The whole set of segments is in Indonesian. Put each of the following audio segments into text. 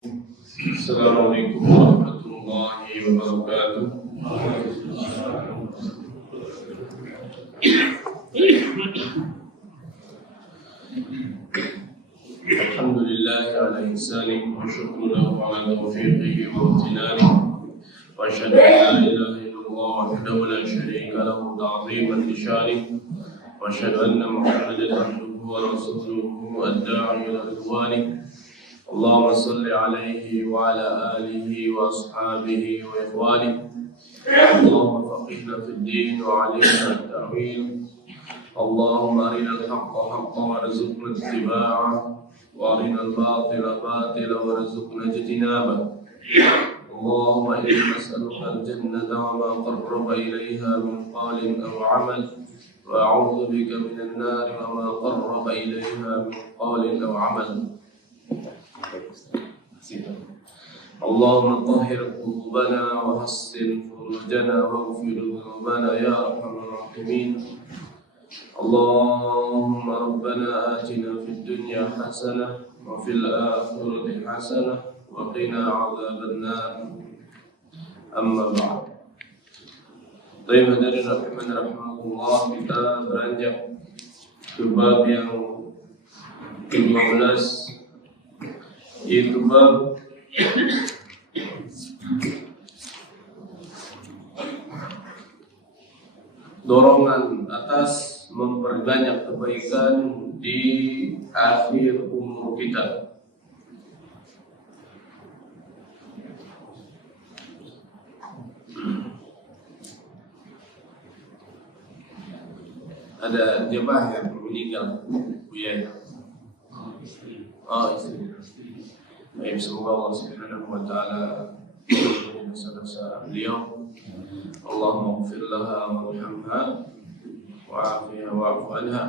Assalamualaikum warahmatullahi wabarakatuh. Alhamdulillah ala ihsanihi wa syukru lahu ala taufiqihi wa imtinanihi wa asyhadu an la ilaha illallah wahdahu la syarika lahu ta'ziman li syanihi wa asyhadu anna Muhammadan abduhu wa rasuluhu ad-da'i ila ridwanihi. اللهم صل عليه وعلى آله وأصحابه وإخوانه. اللهم فقهنا في الدين وعلمنا التأويل. اللهم أرنا الحق حقا وارزقنا اتباعه وأرنا الباطل باطلا وارزقنا اجتنابه. اللهم إنا نسألك الجنة وما قرب إليها من قول أو عمل وأعوذ بك من النار وما قرب إليها من قول أو عمل. اللهم طهر قلوبنا وحسن فرجنا واغفر ذنوبنا يا ارحم الراحمين. اللهم ربنا آتنا في الدنيا حسنة وفي الآخرة حسنة وقنا عذاب النار. أما بعد. Baik hadirin rahimakumullah, kita beranjak ke bab yang ke-12, yaitu bab dorongan atas memperbanyak kebaikan di akhir umur kita. Ada jemaah yang meninggal, Buya. Oh, istri. Baik, semoga Allah Subhanahu wa taala mengampuni dosa-dosa beliau. Allahumma ighfir laha warhamha wa'afiha wa'fu anha.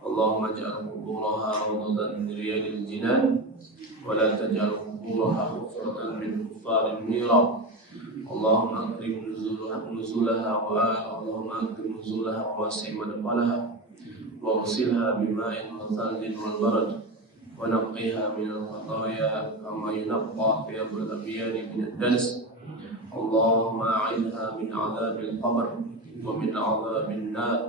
Allahumma ij'al quburaha rawdatan min riyadil jinan wa la taj'al quburaha hufratan min huffarin nira. Allahumma akrim nuzulaha wa wasi' madkhalaha wa ghsilha bima'in wa thaljin wal barad ونقيها من الخطايا كما ينقى ثياب الأبيان من الدنس. اللهم أعذها من عذاب القبر ومن عذاب النار.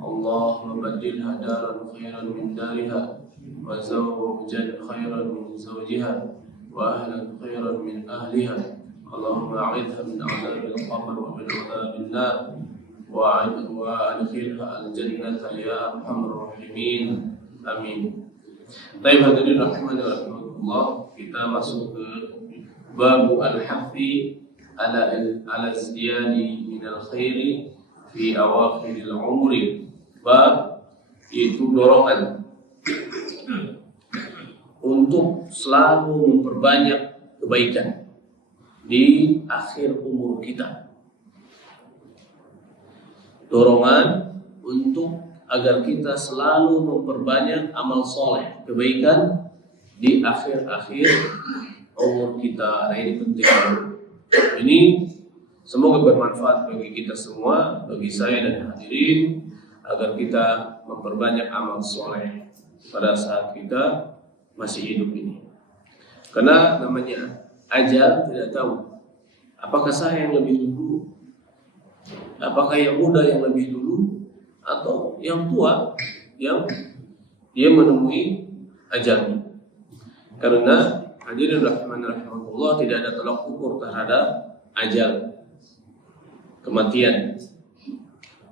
اللهم بدلها دارا خيرا من دارها وزوجا خيرا من زوجها وأهلا خيرا من أهلها. اللهم أعذها من عذاب القبر ومن عذاب النار وأدخلها الجنة يا أرحم الراحمين. آمين. Baik hadirin rahimakumullah, kita masuk ke bab al-hafi ala ziyadi min al-khairi fi awakhir al-umri. Bab itu dorongan untuk selalu memperbanyak kebaikan di akhir umur kita. Dorongan untuk agar kita selalu memperbanyak amal soleh, kebaikan di akhir-akhir umur kita. Nah, ini penting. Ini semoga bermanfaat bagi kita semua, bagi saya dan hadirin, agar kita memperbanyak amal soleh pada saat kita masih hidup ini. Karena namanya ajal, tidak tahu apakah saya yang lebih dulu, apakah yang muda yang lebih dulu, atau yang tua yang dia menemui ajalnya. Karena hadirin rahimakumullah, tidak ada tolak ukur terhadap ajal, kematian.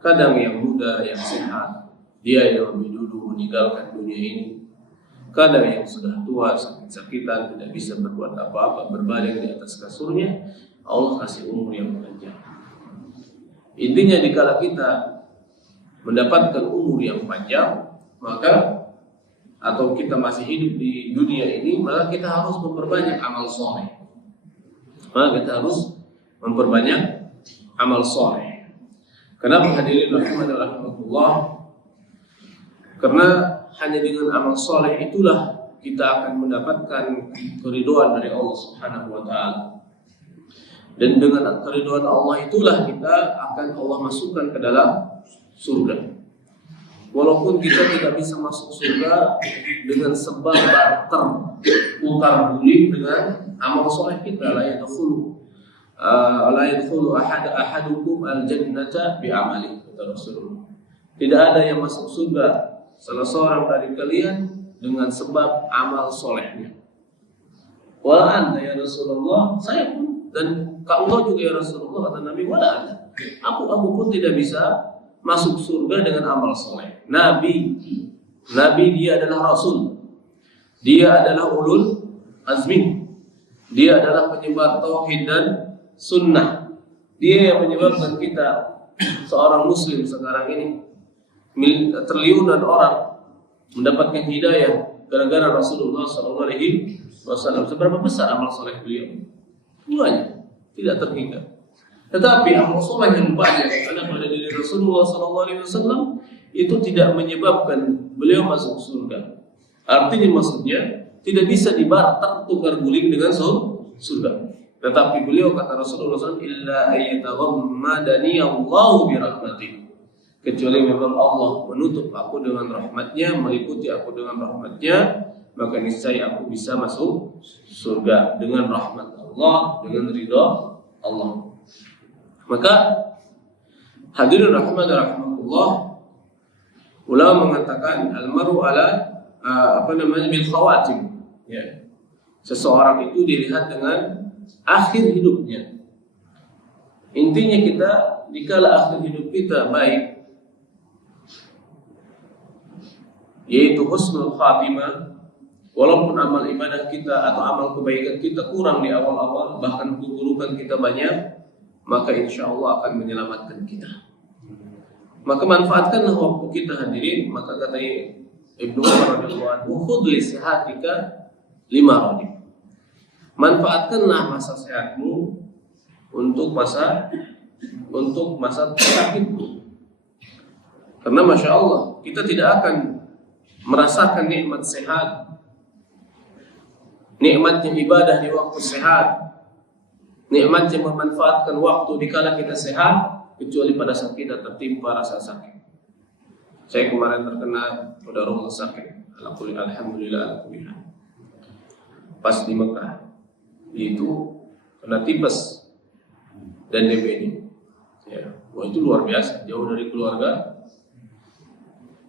Kadang yang muda, yang sehat, dia yang lebih dulu meninggalkan dunia ini. Kadang yang sudah tua, sakit-sakitan, tidak bisa berbuat apa-apa, berbaring di atas kasurnya, Allah kasih umur yang panjang. Intinya dikala kita mendapatkan umur yang panjang, maka atau kita masih hidup di dunia ini, maka kita harus memperbanyak amal soleh. Maka kita harus memperbanyak amal soleh. Kenapa hadirin rahimakumullah? Karena hanya dengan amal soleh itulah kita akan mendapatkan keridhaan dari Allah Subhanahu wa taala. Dan dengan keridhaan Allah itulah kita akan Allah masukkan ke dalam surga. Walaupun kita tidak bisa masuk surga dengan sebab barter, bertukar-guling dengan amal soleh kita. La yadkhulu ahadukum al-jannata bi'amali, kata Rasulullah. Tidak ada yang masuk surga salah seorang dari kalian dengan sebab amal solehnya. Wala anta ya Rasulullah, saya pun dan engkau juga ya Rasulullah, kata Nabi, wala anta. Aku pun tidak bisa masuk surga dengan amal soleh. Nabi dia adalah Rasul. Dia adalah ulul azmi. Dia adalah penyebar tauhid dan sunnah. Dia yang menyebabkan kita seorang muslim sekarang ini triliunan orang mendapatkan hidayah gara-gara Rasulullah SAW. Seberapa besar amal soleh beliau? Banyak, tidak terhingga. Tetapi amal soleh yang banyak ada pada diri Rasulullah SAW itu tidak menyebabkan beliau masuk surga. Artinya maksudnya tidak bisa dibarter tukar guling dengan surga. Tetapi beliau kata Rasulullah SAW, illa ayyataghammadani Allahu birahmatihi, kecuali memang Allah menutup aku dengan rahmatnya, meliputi aku dengan rahmatnya, maka niscaya aku bisa masuk surga dengan rahmat Allah, dengan ridha Allah. Maka hadirin rahmatullah, ulama mengatakan almaru ala bil khawatim, ya. Seseorang itu dilihat dengan akhir hidupnya. Intinya kita dikala akhir hidup kita baik, yaitu husnul khatimah, walaupun amal ibadah kita atau amal kebaikan kita kurang di awal-awal, bahkan keburukan kita banyak, maka insya Allah akan menyelamatkan kita. Maka manfaatkanlah waktu kita hadirin. Maka kata Ibnu Umar radhiyallahu anhu, khudh li sihatika 5 radib. Manfaatkanlah masa sehatmu untuk masa sakitmu. Karena masya Allah kita tidak akan merasakan nikmat sehat, nikmatnya ibadah di waktu sehat, nikmatnya memanfaatkan waktu dikala kita sehat, kecuali pada saat kita tertimpa rasa sakit. Saya kemarin terkena qadarullah sakit, alhamdulillah. Pas di Mekah itu kena tipes dan DBD. Ya, wah itu luar biasa, jauh dari keluarga,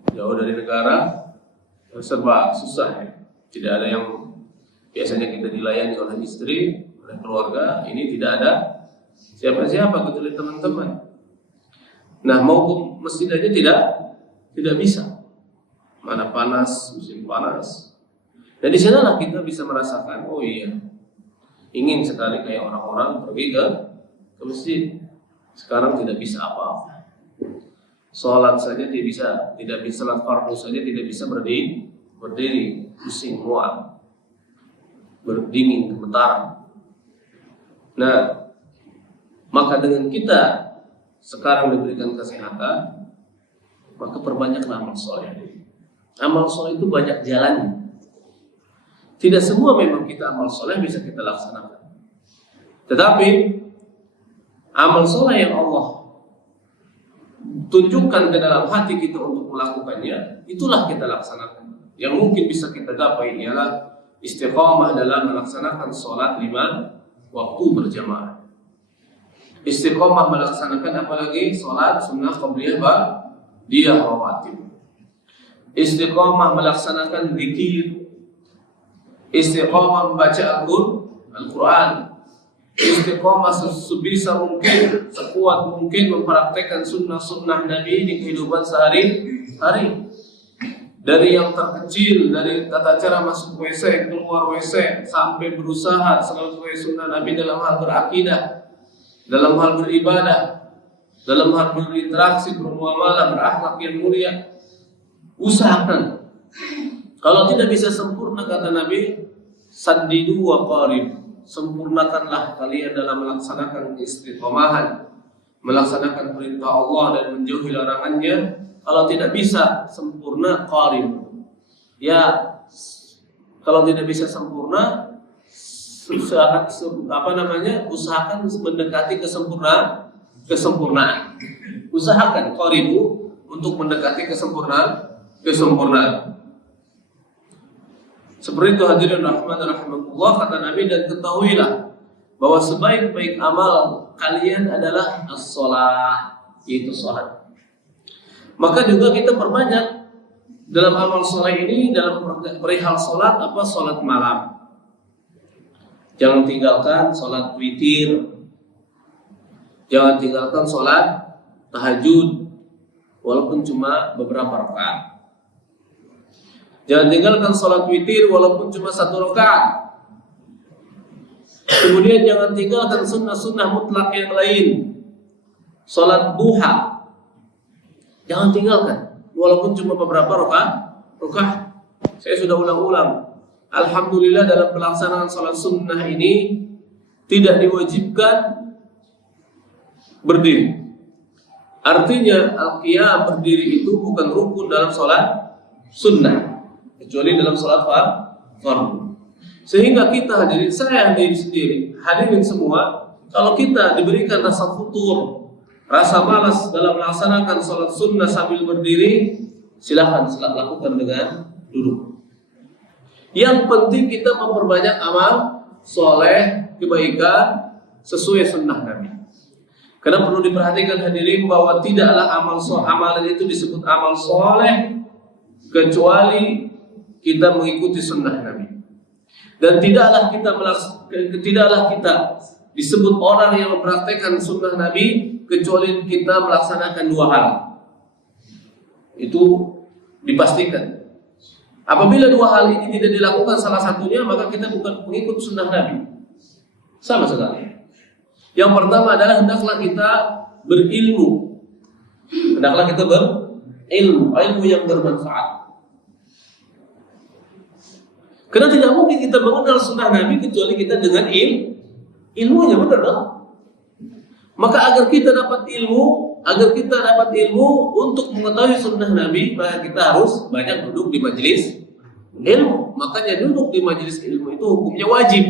jauh dari negara, serba susah ya. Tidak ada yang biasanya kita dilayani oleh istri, oleh keluarga, ini tidak ada siapa-siapa kecuali teman-teman. Nah, mau ke masjid aja tidak bisa. Mana panas, musim panas. Dan di sanalah kita bisa merasakan, oh iya, ingin sekali kayak orang-orang pergi ke masjid. Sekarang tidak bisa apa-apa. Sholat saja tidak bisa sholat fardu saja tidak bisa berdiri, pusing, mual, berdingin, gemetar. Nah, maka dengan kita sekarang diberikan kesehatan, maka perbanyaklah amal soleh. Amal soleh itu banyak jalannya. Tidak semua memang kita amal soleh bisa kita laksanakan. Tetapi amal soleh yang Allah tunjukkan ke dalam hati kita untuk melakukannya, itulah kita laksanakan. Yang mungkin bisa kita gapai ialah istiqamah dalam melaksanakan sholat 5 waktu berjamaah. Istiqamah melaksanakan apalagi sholat sunnah qabliyah ba'diyah rawatib. Istiqamah melaksanakan zikir. Istiqamah membaca Al-Quran. Istiqamah sebisa mungkin, sekuat mungkin mempraktekkan sunnah-sunnah Nabi di kehidupan sehari-hari. Dari yang terkecil, dari tata cara masuk WC, keluar WC, sampai berusaha selalu sesuai sunnah Nabi dalam hal berakidah, dalam hal beribadah, dalam hal berinteraksi, bermuamalah, berakhlak yang mulia. Usahakan. Kalau tidak bisa sempurna, kata Nabi, saddidu wa qarib, sempurnakanlah kalian dalam melaksanakan istiqomahan, melaksanakan perintah Allah dan menjauhi larangannya. Kalau tidak bisa sempurna, qarib. Ya, kalau tidak bisa sempurna, usahakan mendekati kesempurnaan. Usahakan qaribu untuk mendekati kesempurnaan. Seperti itu hadirin rahman rahimakumullah, kata Nabi, dan ketahuilah bahwa sebaik-baik amal kalian adalah as-shalah, yaitu salat. Maka juga kita perbanyak dalam amal soleh ini, dalam perihal salat, salat malam. Jangan tinggalkan salat witir, jangan tinggalkan salat tahajud, walaupun cuma beberapa rakaat. Jangan tinggalkan salat witir walaupun cuma 1 rakaat. Kemudian jangan tinggalkan sunnah-sunnah mutlak yang lain. Salat duha, jangan tinggalkan walaupun cuma beberapa rakaat. Saya sudah ulang-ulang. Alhamdulillah dalam pelaksanaan salat sunnah ini tidak diwajibkan berdiri. Artinya al-qiyam berdiri itu bukan rukun dalam salat sunnah, kecuali dalam salat fardu. Sehingga kita hadirin, saya diri sendiri, hadirin semua, kalau kita diberikan rasa futur, rasa malas dalam melaksanakan salat sunnah sambil berdiri, silakan lakukan dengan duduk. Yang penting kita memperbanyak amal soleh, kebaikan sesuai sunnah Nabi. Karena perlu diperhatikan hadirin bahwa tidaklah amalan itu disebut amal soleh kecuali kita mengikuti sunnah Nabi. Dan tidaklah kita disebut orang yang mempraktekkan sunnah Nabi kecuali kita melaksanakan 2 hal. Itu dipastikan. Apabila 2 hal ini tidak dilakukan salah satunya, maka kita bukan pengikut sunnah Nabi sama sekali. Yang pertama adalah hendaklah kita berilmu. Hendaklah kita berilmu, ilmu yang bermanfaat. Karena tidak mungkin kita mengenal sunnah Nabi kecuali kita dengan ilmunya, benar tak? Maka agar kita dapat ilmu untuk mengetahui sunnah Nabi, maka kita harus banyak duduk di majelis ilmu. Makanya duduk di majelis ilmu itu hukumnya wajib.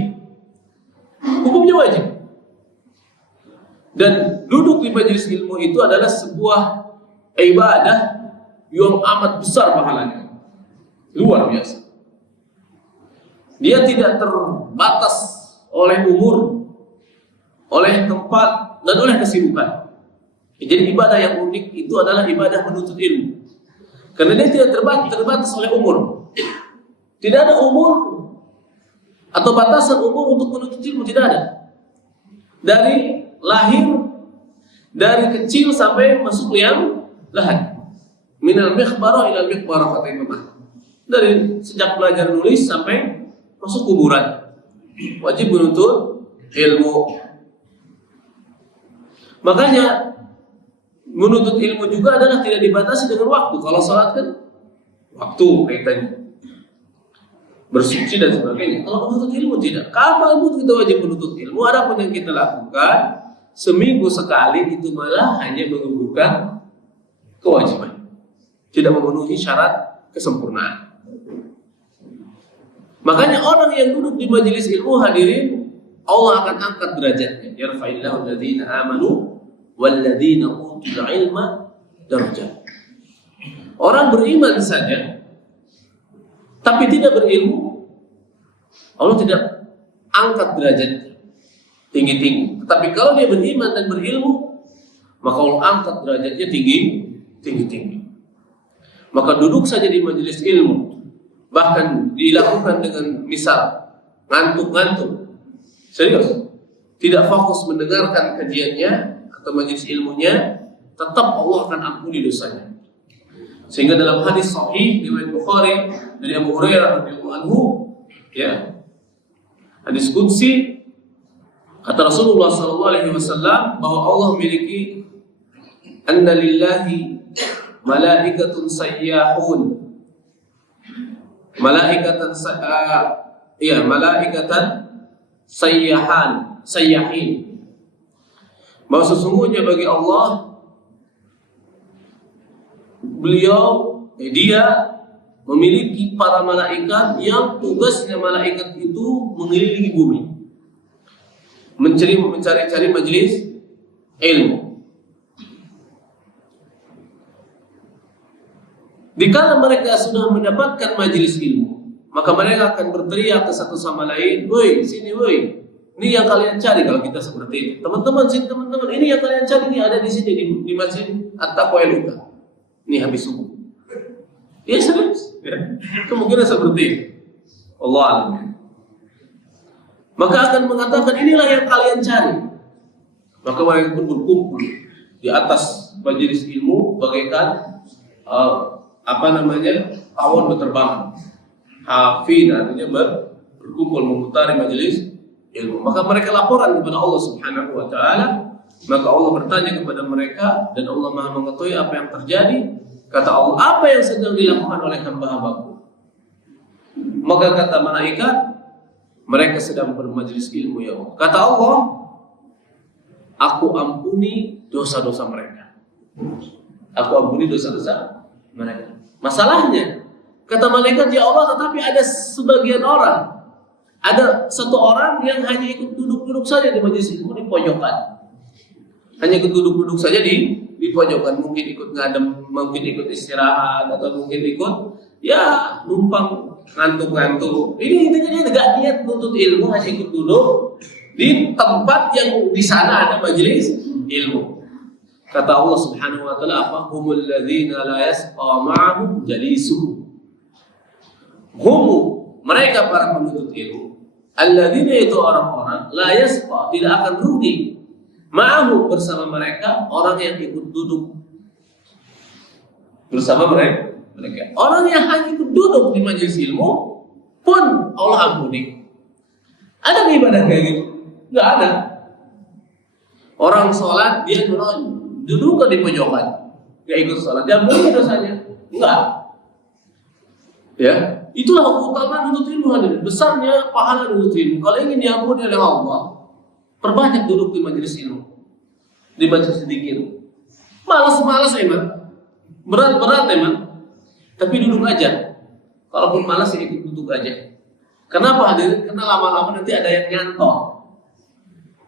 Dan duduk di majelis ilmu itu adalah sebuah ibadah yang amat besar pahalanya. Luar biasa. Dia tidak terbatas oleh umur, oleh tempat, dan oleh kesibukan. Jadi ibadah yang unik itu adalah ibadah menuntut ilmu. Karena dia tidak terbatas oleh umur. Tidak ada umur atau batasan umur untuk menuntut ilmu, tidak ada. Dari lahir, dari kecil sampai masuk liang lahat. Minal mikhbarah ila mikhbarah, kata Imam Ahmad. Dari sejak belajar nulis sampai masuk kuburan, wajib menuntut ilmu. Makanya menuntut ilmu juga adalah tidak dibatasi dengan waktu. Kalau salat kan waktu kaitannya, bersuci dan sebagainya. Kalau menuntut ilmu tidak. Kapan pun kita wajib menuntut ilmu. Adapun yang kita lakukan seminggu sekali itu malah hanya menggugurkan kewajiban, tidak memenuhi syarat kesempurnaan. Makanya orang yang duduk di majelis ilmu, hadirin, Allah akan angkat derajatnya. Yarfa'illahu alladhina amanu walladhina utul ilma darajat. Orang beriman saja tapi tidak berilmu, Allah tidak angkat derajatnya tinggi-tinggi. Tapi kalau dia beriman dan berilmu, maka Allah angkat derajatnya tinggi-tinggi. Maka duduk saja di majelis ilmu, bahkan dilakukan dengan misal ngantuk-ngantuk, serius, tidak fokus mendengarkan kajiannya atau majelis ilmunya, tetap Allah akan ampuni dosanya. Sehingga dalam hadis sahih riwayat Bukhari dari Abu Hurairah radhiyallahu anhu, ya, hadis qudsi, kata Rasulullah sallallahu alaihi wasallam bahwa Allah memiliki anna lillahi malaikatun sayyahun, malaikatan sayyahin, bahwa sesungguhnya bagi Allah, dia memiliki para malaikat yang tugasnya malaikat itu mengelilingi bumi, mencari-cari majelis ilmu. Dikala mereka sudah mendapatkan majelis ilmu, maka mereka akan berteriak ke satu sama lain, "Woi, sini woi. Ini yang kalian cari." Kalau kita seperti itu. Teman-teman, sini teman-teman, ini yang kalian cari, ini ada di sini di Masjid At-Taqwa Luka. Ini habis subuh. Ya serius. Ya. Kemungkinan seperti itu. Allah alam. Maka akan mengatakan, "Inilah yang kalian cari." Maka mereka pun berkumpul di atas majelis ilmu bagaikan tawon berterbangan. Hafin artinya berkumpul memutari majelis ilmu. Maka mereka laporan kepada Allah Subhanahu wa taala, maka Allah bertanya kepada mereka dan Allah Maha mengetahui apa yang terjadi. Kata Allah, "Apa yang sedang dilakukan oleh hamba-hambaku?" Maka kata malaikat, "Mereka sedang bermajelis ilmu ya Allah." Kata Allah, "Aku ampuni dosa-dosa mereka." Aku ampuni dosa-dosa mereka. Masalahnya, kata malaikat, "Ya Allah, tetapi ada sebagian orang, ada satu orang yang hanya ikut duduk-duduk saja di majelis ilmu di pojokan. Hanya ikut duduk-duduk saja di pojokan, mungkin ikut ngadem, mungkin ikut istirahat, atau mungkin ikut ya numpang ngantuk-ngantuk. Ini intinya dia tidak niat nuntut ilmu, hanya ikut duduk di tempat yang di sana ada majelis ilmu." Kata Allah Subhanahu wa taala, "Apa humul ladzina la yasqa ma'ahum jalisuhum." Mereka para penuntut ilmu, alladzina itu orang-orang la yasqa, tidak akan rugi, ma'ahum bersama mereka, orang yang ikut duduk bersama mereka. Orang yang hanya ikut duduk di majelis ilmu pun Allah ampuni. Ada ibadah kayak gitu? Enggak ada. Orang sholat dia duduk di pojokan, nggak ikut sholat, dia boleh dosanya? Enggak. Ya, itulah keutamaan nuntut ilmu, hadirin. Besarnya pahala nuntut ilmu. Kalau ingin diampuni oleh Allah, perbanyak duduk di majelis ilmu, dibaca sedikit. Malas-malas emang, berat-berat emang, tapi duduk aja. Kalaupun malas ya ikut duduk aja. Kenapa hadirin? Karena lama-lama nanti ada yang nyantol.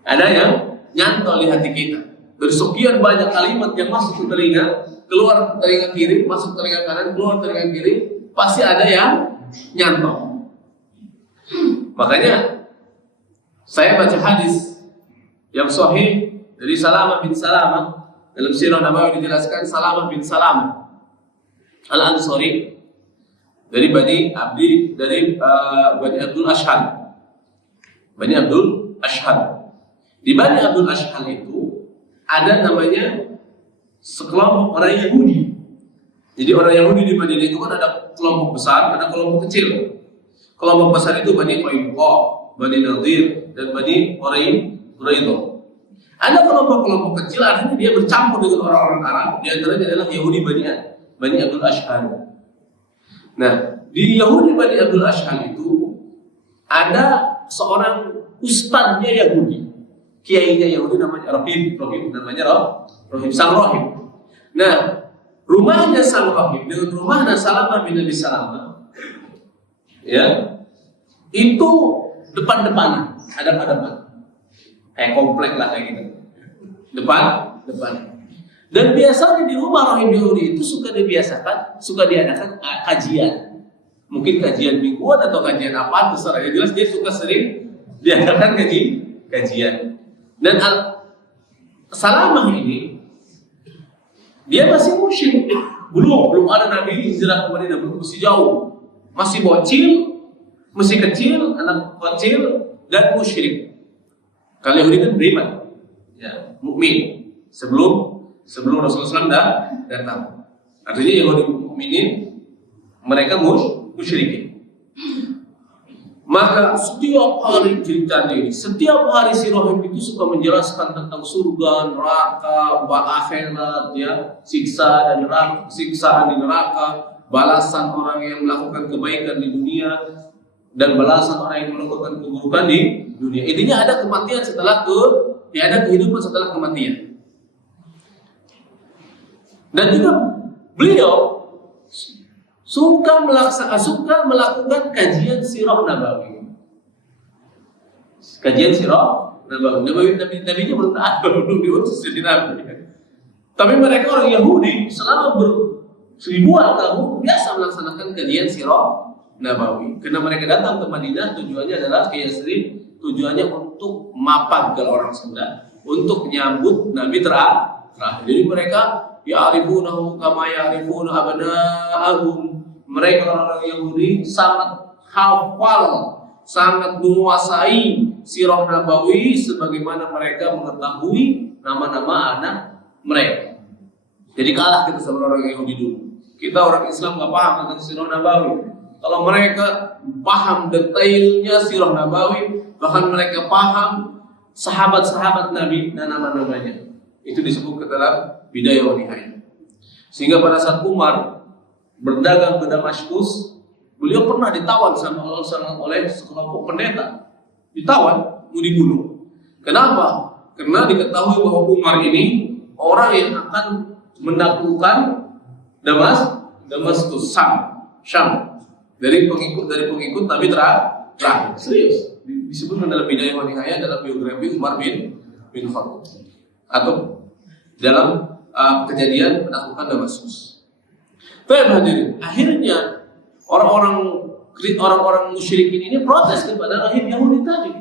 Ada yang nyantol di hati kita. Dari sekian banyak kalimat yang masuk ke telinga, keluar telinga kiri, masuk telinga kanan, keluar telinga kiri, pasti ada yang nyantol. Makanya saya baca hadis yang sahih dari Salamah bin Salamah. Dalam sirah Nabawi dijelaskan Salamah bin Salamah Al-Ansari dari Bani Abdul Ashhal. Bani Abdul Ashhal. Di Bani Abdul Ashhal itu ada namanya sekelompok orang Yahudi. Jadi orang Yahudi di Madinah itu kan ada kelompok besar, ada kelompok kecil. Kelompok besar itu Bani Qainuqa, Bani Nadir, dan Bani Quraidah. Ada kelompok-kelompok kecil, artinya dia bercampur dengan orang-orang Arab. Di antaranya adalah Yahudi Bani Abdul Ashhal. Nah, di Yahudi Bani Abdul Ashhal itu ada seorang ustadznya Yahudi. Kiainya Yahudi namanya Rahim, Sang Rahim. Nah, rumahnya Sang Rahim dengan rumahnya Salamah bin Abi Salamah, ya, itu depan-depanan, hadap-hadapan, kayak komplek lah kayak gitu, depan. Dan biasanya di rumah Rahim Yahudi itu suka diadakan kajian, mungkin kajian mingguan atau kajian apa, terserah. Yang jelas dia suka sering diadakan kajian. Dan Salamah ini dia masih musyrik, belum ada Nabi hijrah ke Madinah, masih jauh, masih bocil, masih kecil, anak kecil dan musyrik. Kalau Yahudi kan beriman, ya, mukmin sebelum Rasulullah SAW datang. Artinya Yahudi mukminin, mereka musyrikin. Maka setiap hari ceritanya ini, setiap hari si Rahim itu suka menjelaskan tentang surga, neraka, akhirat, ya, siksaan di neraka, balasan orang yang melakukan kebaikan di dunia dan balasan orang yang melakukan keburukan di dunia. Intinya ada kematian ada kehidupan setelah kematian. Dan juga beliau suka melakukan kajian sirah Nabawi. Kajian sirah Nabawi. Nabinya belum diutus jadi Nabi. Tapi mereka orang Yahudi selama ribuan tahun biasa melaksanakan kajian sirah Nabawi. Karena mereka datang ke Madinah tujuannya adalah ke Yathrib, tujuannya untuk mapan kalau orang Sunda, untuk menyambut Nabi terakhir. Jadi mereka ya'rifunahu kama ya'rifuna abna'ahum. Mereka orang Yahudi sangat hafal, sangat menguasai sirah Nabawi sebagaimana mereka mengetahui nama-nama anak mereka. Jadi kalah kita sama orang Yahudi dulu. Kita orang Islam nggak paham tentang sirah Nabawi. Kalau mereka paham detailnya sirah Nabawi, bahkan mereka paham sahabat-sahabat Nabi dan nama-namanya. Itu disebut ke dalam Bidayah wa Nihayah. Sehingga pada saat Umar berdagang ke Damaskus, beliau pernah ditawan sama Allah oleh sekelompok pendeta. Ditawan, mau dibunuh. Kenapa? Karena diketahui bahwa Umar ini orang yang akan menaklukkan Damaskus, Syam. Dari pengikut Nabi terakhir. Serius. Disebutkan dalam Bidayah wa Nihayah dalam biografi Umar bin Khattab atau dalam kejadian penaklukan Damaskus. Baik hadirin, akhirnya orang-orang musyrikin ini protes kepada rahib Yahudi tadi.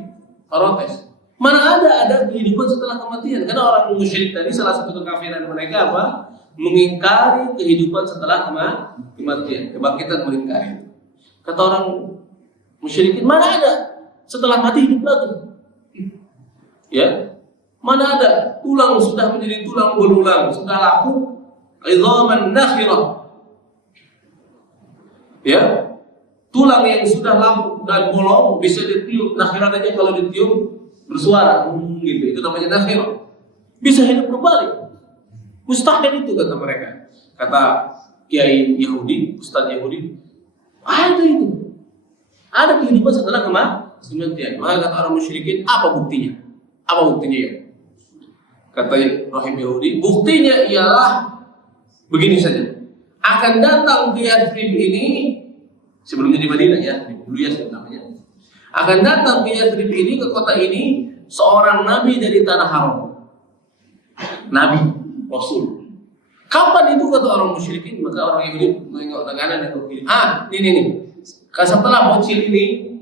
Protes. Mana ada kehidupan setelah kematian? Karena orang musyrik tadi salah satu kekafiran mereka apa? Mengingkari kehidupan setelah kematian, kebangkitan mengingkari. Kata orang musyrikin, mana ada setelah mati hidup lagi? Ya, mana ada tulang sudah menjadi tulang belulang, sudah laku, idhaman nakhirah. Ya, tulang yang sudah lapuk dan bolong bisa ditiup. Nakhirah aja kalau ditiup bersuara, gitu. Itu namanya nakhirah. Bisa hidup kembali. Mustahil itu kata mereka. Kata kiai Yahudi, ustaz Yahudi, ada itu. Ada kehidupan setelah kematian. Maka kata orang musyrikin, apa buktinya? Apa buktinya ya? Kata rahib Yahudi, buktinya ialah begini saja. Akan datang ke Yathrib ini, sebelumnya di Madinah ya, dulu ya namanya. Akan datang ke Yathrib ini, ke kota ini, seorang nabi dari tanah haram. Nabi, Rasul. Kapan itu kata orang musyrikin? Maka orang Yahudi menengok tangan dan kiri. Ini. Setelah bocil ini,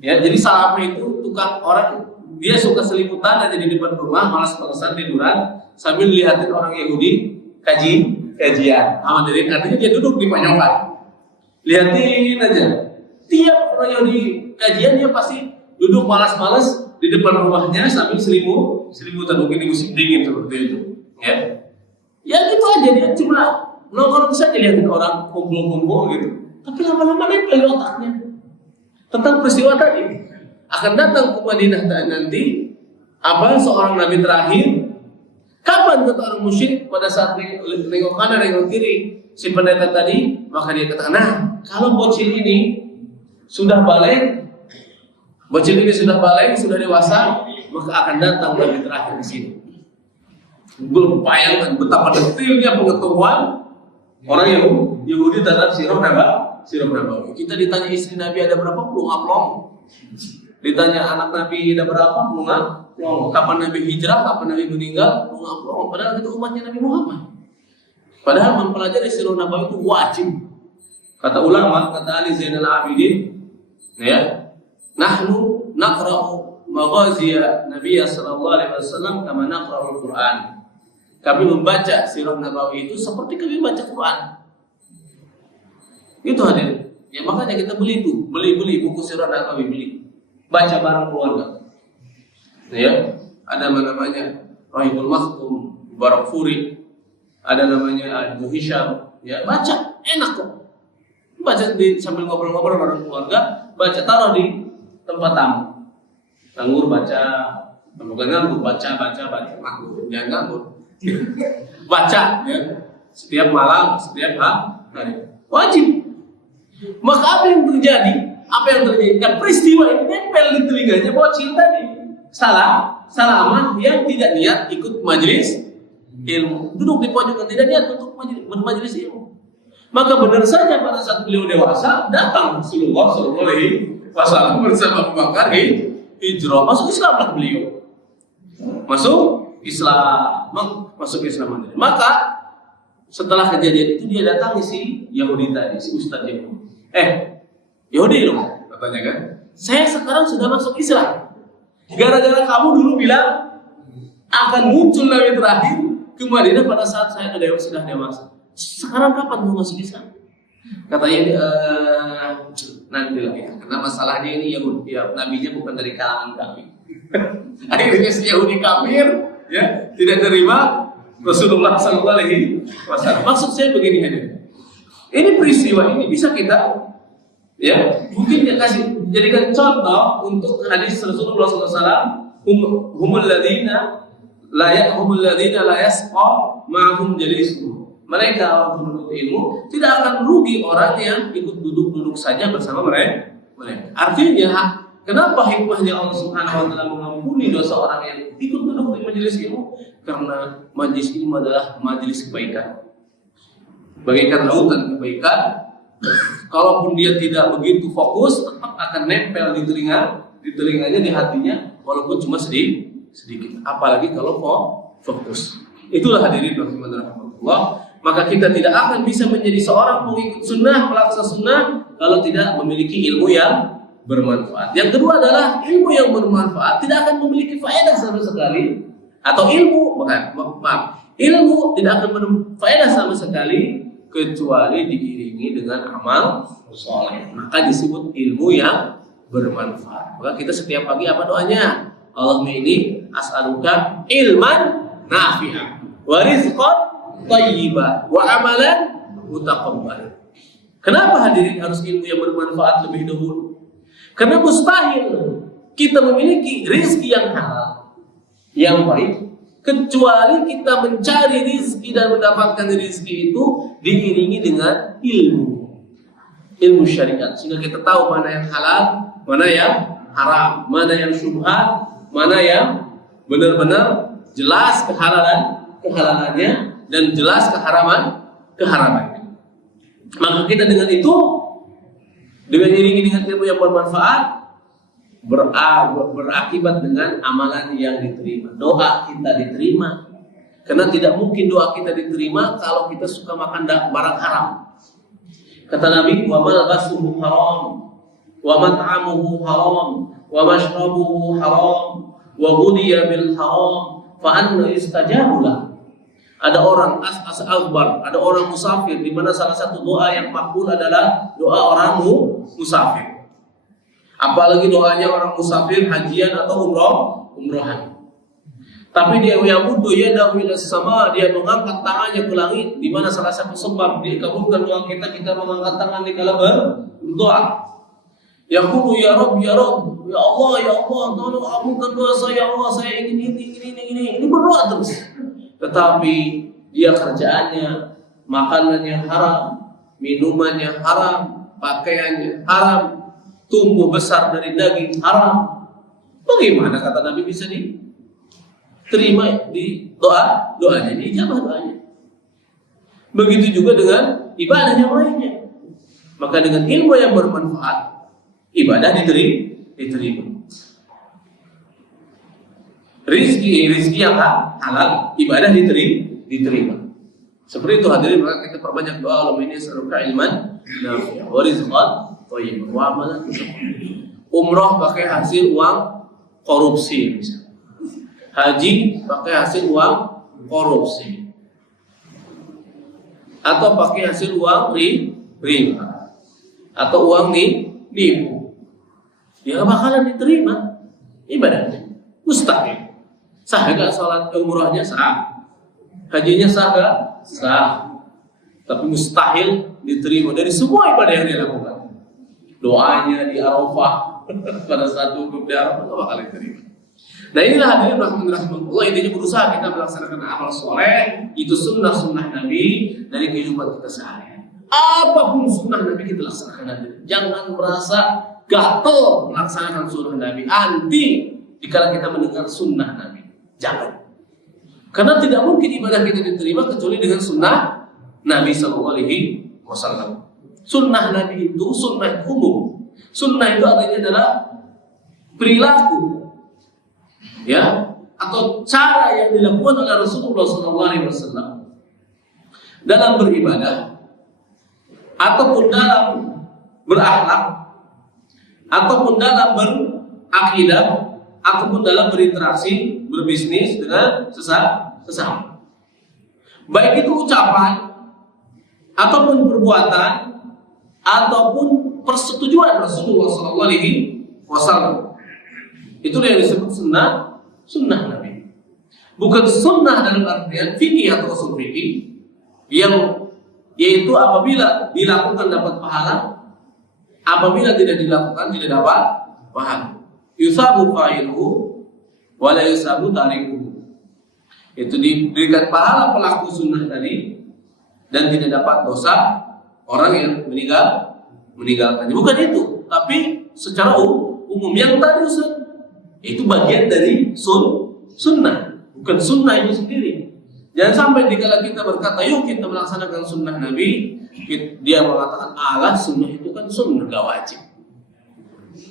ya, jadi salafnya itu tukang orang, dia suka selimutan aja di depan rumah, malas-malasan tiduran sambil lihatin orang Yahudi kajian. Hadirin, artinya dia duduk di panyokan, lihatin aja. Tiap orang Yahudi kajian dia pasti duduk malas-malas di depan rumahnya sambil selimutan, mungkin di musim dingin seperti itu. Ya gitu aja, dia cuma nongkrong saja lihatin orang kumpul-kumpul gitu. Tapi lama-lama nempel otaknya tentang peristiwa tadi. Akan datang ke Madinah nanti seorang nabi terakhir. Kapan kata orang musyrik? Pada saat nengok kanan nengok kiri si pendeta tadi, maka dia katakan, nah kalau bocil ini sudah balik, sudah dewasa, maka akan datang nabi terakhir di sini. Bayangkan betapa detailnya pengetahuan orang Yahudi terhadap sirah Nabawi. Kita ditanya istri Nabi ada berapa? Pelong. Ditanya anak Nabi ada berapa? Pelong. Kapan Nabi hijrah? Kapan Nabi meninggal? Pelong. Padahal itu umatnya Nabi Muhammad. Padahal mempelajari sirah Nabawi itu wajib. Kata ulama, kata Ali Zainal Abidin, ya, nahnu naqra'u maghaziya Nabi sallallahu alaihi wasallam kama naqra'u Al-Qur'an. Kami membaca sirah Nabawi itu seperti kami baca Quran. Itu hadirin. Ya makanya kita beli buku sirah Nabawi, baca bareng keluarga. Ya, ada namanya Rahimul Makhtum, Barak Furi, ada namanya Abu Hisham. Ya, baca, enak kok. Baca sambil ngobrol-ngobrol bareng keluarga, baca taruh di tempat tamu. Nganggur baca, bukan nganggur baca, nganggur, jangan nganggur. Baca ya. Setiap malam, setiap hari. Wajib. Maka apa yang terjadi? Nah, peristiwa ini nempel di telinganya bocil tadi. Salaman yang tidak niat ikut majelis ilmu. Duduk di pojokan tidak niat untuk bermajelis ilmu. Maka benar saja pada saat beliau dewasa datang Rasulullah SAW bersama Abu Bakar hijrah, masuk Islam lah beliau. Masuk Islam. Maka setelah kejadian itu dia datangi si Yahudi tadi, si Ustadz Yahudi. Yahudi loh, katanya kan. Saya sekarang sudah masuk Islam. Gara-gara kamu dulu bilang akan muncul Nabi terakhir ke Madinah pada saat saya sudah dewasa. Sekarang kapan mau masuk Islam? Katanya nanti lah ya. Karena masalahnya ini Yahudi, ya, nabinya bukan dari kalangan kami. Akhirnya si Yahudi kafir, ya, tidak terima Rasulullah SAW. Maksud saya begini aja. Ini peristiwa ini bisa kita, ya, mungkin kita jadikan contoh untuk hadis Rasulullah SAW. Humul ladina la yasqa ma'hum jalisuhum. Mereka orang penuntut ilmu tidak akan rugi orang yang ikut duduk-duduk saja bersama mereka. Artinya, kenapa hikmahnya Allah Subhanahu wa taala mengampuni dosa orang yang ikut duduk di majelis ilmu? Karena majelis ilmu adalah majelis kebaikan. Bagaikan lautan kebaikan. Kalaupun dia tidak begitu fokus, tetap akan nempel di telinganya, di hatinya, walaupun cuma sedikit. Apalagi kalau fokus. Itulah hadirin rahimahullah. Maka kita tidak akan bisa menjadi seorang pengikut sunnah, pelaksana sunnah, kalau tidak memiliki ilmu yang bermanfaat. Yang kedua adalah ilmu yang bermanfaat tidak akan memiliki faedah sama sekali, atau ilmu tidak akan berfaedah sama sekali kecuali diiringi dengan amal soleh. Maka disebut ilmu yang bermanfaat. Maka kita setiap pagi apa doanya? Allahumma inni as'aluka ilman nafi'an wa rizqan thayyiban wa amalan mutaqabbalan. Kenapa hadirin harus ilmu yang bermanfaat lebih dahulu? Karena mustahil kita memiliki rezeki yang halal, yang baik, kecuali kita mencari rezeki dan mendapatkan rezeki itu diiringi dengan ilmu syariat, sehingga kita tahu mana yang halal, mana yang haram, mana yang syubhat, mana yang benar-benar jelas kehalalannya dan jelas keharamannya. Maka kita dengan itu, dengan iringi dengan ilmu yang bermanfaat, berakibat dengan amalan yang diterima. Doa kita diterima. Karena tidak mungkin doa kita diterima kalau kita suka makan barang haram. Kata Nabi, wa malbasuhu haram, wa mat'amuhu haram, wa mashrabuhu haram, wa ghudiya bil haram, fa anna yustajabu lah. Ada orang akbar, ada orang musafir, di mana salah satu doa yang makbul adalah doa orang musafir. Apalagi doanya orang musafir hajian atau umrohan. Tapi dia yamudu yadahu ila sama, dia mengangkat tangannya ke langit, di mana salah satu sebab dikabulkan doa kita mengangkat tangan di kala berdoa. Yaqulu ya Rabb, ya Rabb, ya Allah, tolong kabulkan doa saya, ya Allah, saya ingin ini berdoa terus. Tetapi dia kerjaannya, makanannya haram, minumannya haram, pakaiannya haram, tumbuh besar dari daging haram. Bagaimana kata Nabi bisa diterima di doanya, dijabah doanya? Begitu juga dengan ibadah yang lainnya. Maka dengan ilmu yang bermanfaat, ibadah diterima. Rizki yang halal, ibadah diterima. Seperti itu hadirin, maka kita perbanyak doa. Allahumma inni as'aluka ilman nafi'an wa rizqan thayyiban wa amalan mutaqabbalan. Umrah pakai hasil uang korupsi misalnya. Haji pakai hasil uang korupsi. Atau pakai hasil uang riba. Atau uang nipu. Ya bakalan diterima ibadahnya. Mustahil. Sah gak sholat umrahnya? Sah. Hajinya sah gak? Sah. Tapi mustahil diterima dari semua ibadah yang dia lakukan. Doanya di Arafah pada saat wukuf di Arafah gak bakal diterima. Nah inilah hadirin rahimahullah, intinya berusaha kita melaksanakan amal soleh, itu sunnah Nabi dari kehidupan kita sehari-hari. Apapun sunnah Nabi kita laksanakan. Jangan merasa gatel melaksanakan sunnah Nabi. Anti dikala kita mendengar sunnah Nabi. Jangan. Karena tidak mungkin ibadah kita diterima kecuali dengan sunnah Nabi SAW. Sunnah Nabi itu sunnah umum. Sunnah itu artinya adalah perilaku, ya, atau cara yang dilakukan oleh Rasulullah SAW dalam beribadah ataupun dalam berakhlak, ataupun dalam berakidah, ataupun dalam berinteraksi, berbisnis dengan sesama. Baik itu ucapan, ataupun perbuatan, ataupun persetujuan Rasulullah SAW. Itu yang disebut sunnah Nabi. Bukan sunnah dalam artian fikih atau usul fikih, yang yaitu apabila dilakukan dapat pahala, apabila tidak dilakukan tidak dapat pahala. Yusabu fa'iluhu wa la yusabu tarikuhu. Itu diberikan pahala pelaku sunnah tadi dan tidak dapat dosa orang yang meninggalkannya. Bukan itu, tapi secara umum yang tadi itu bagian dari sunnah, bukan sunnah itu sendiri. Jangan sampai dikala kita berkata, yuk kita melaksanakan sunnah Nabi, dia mengatakan, alah sunnah itu kan sunnah gak wajib.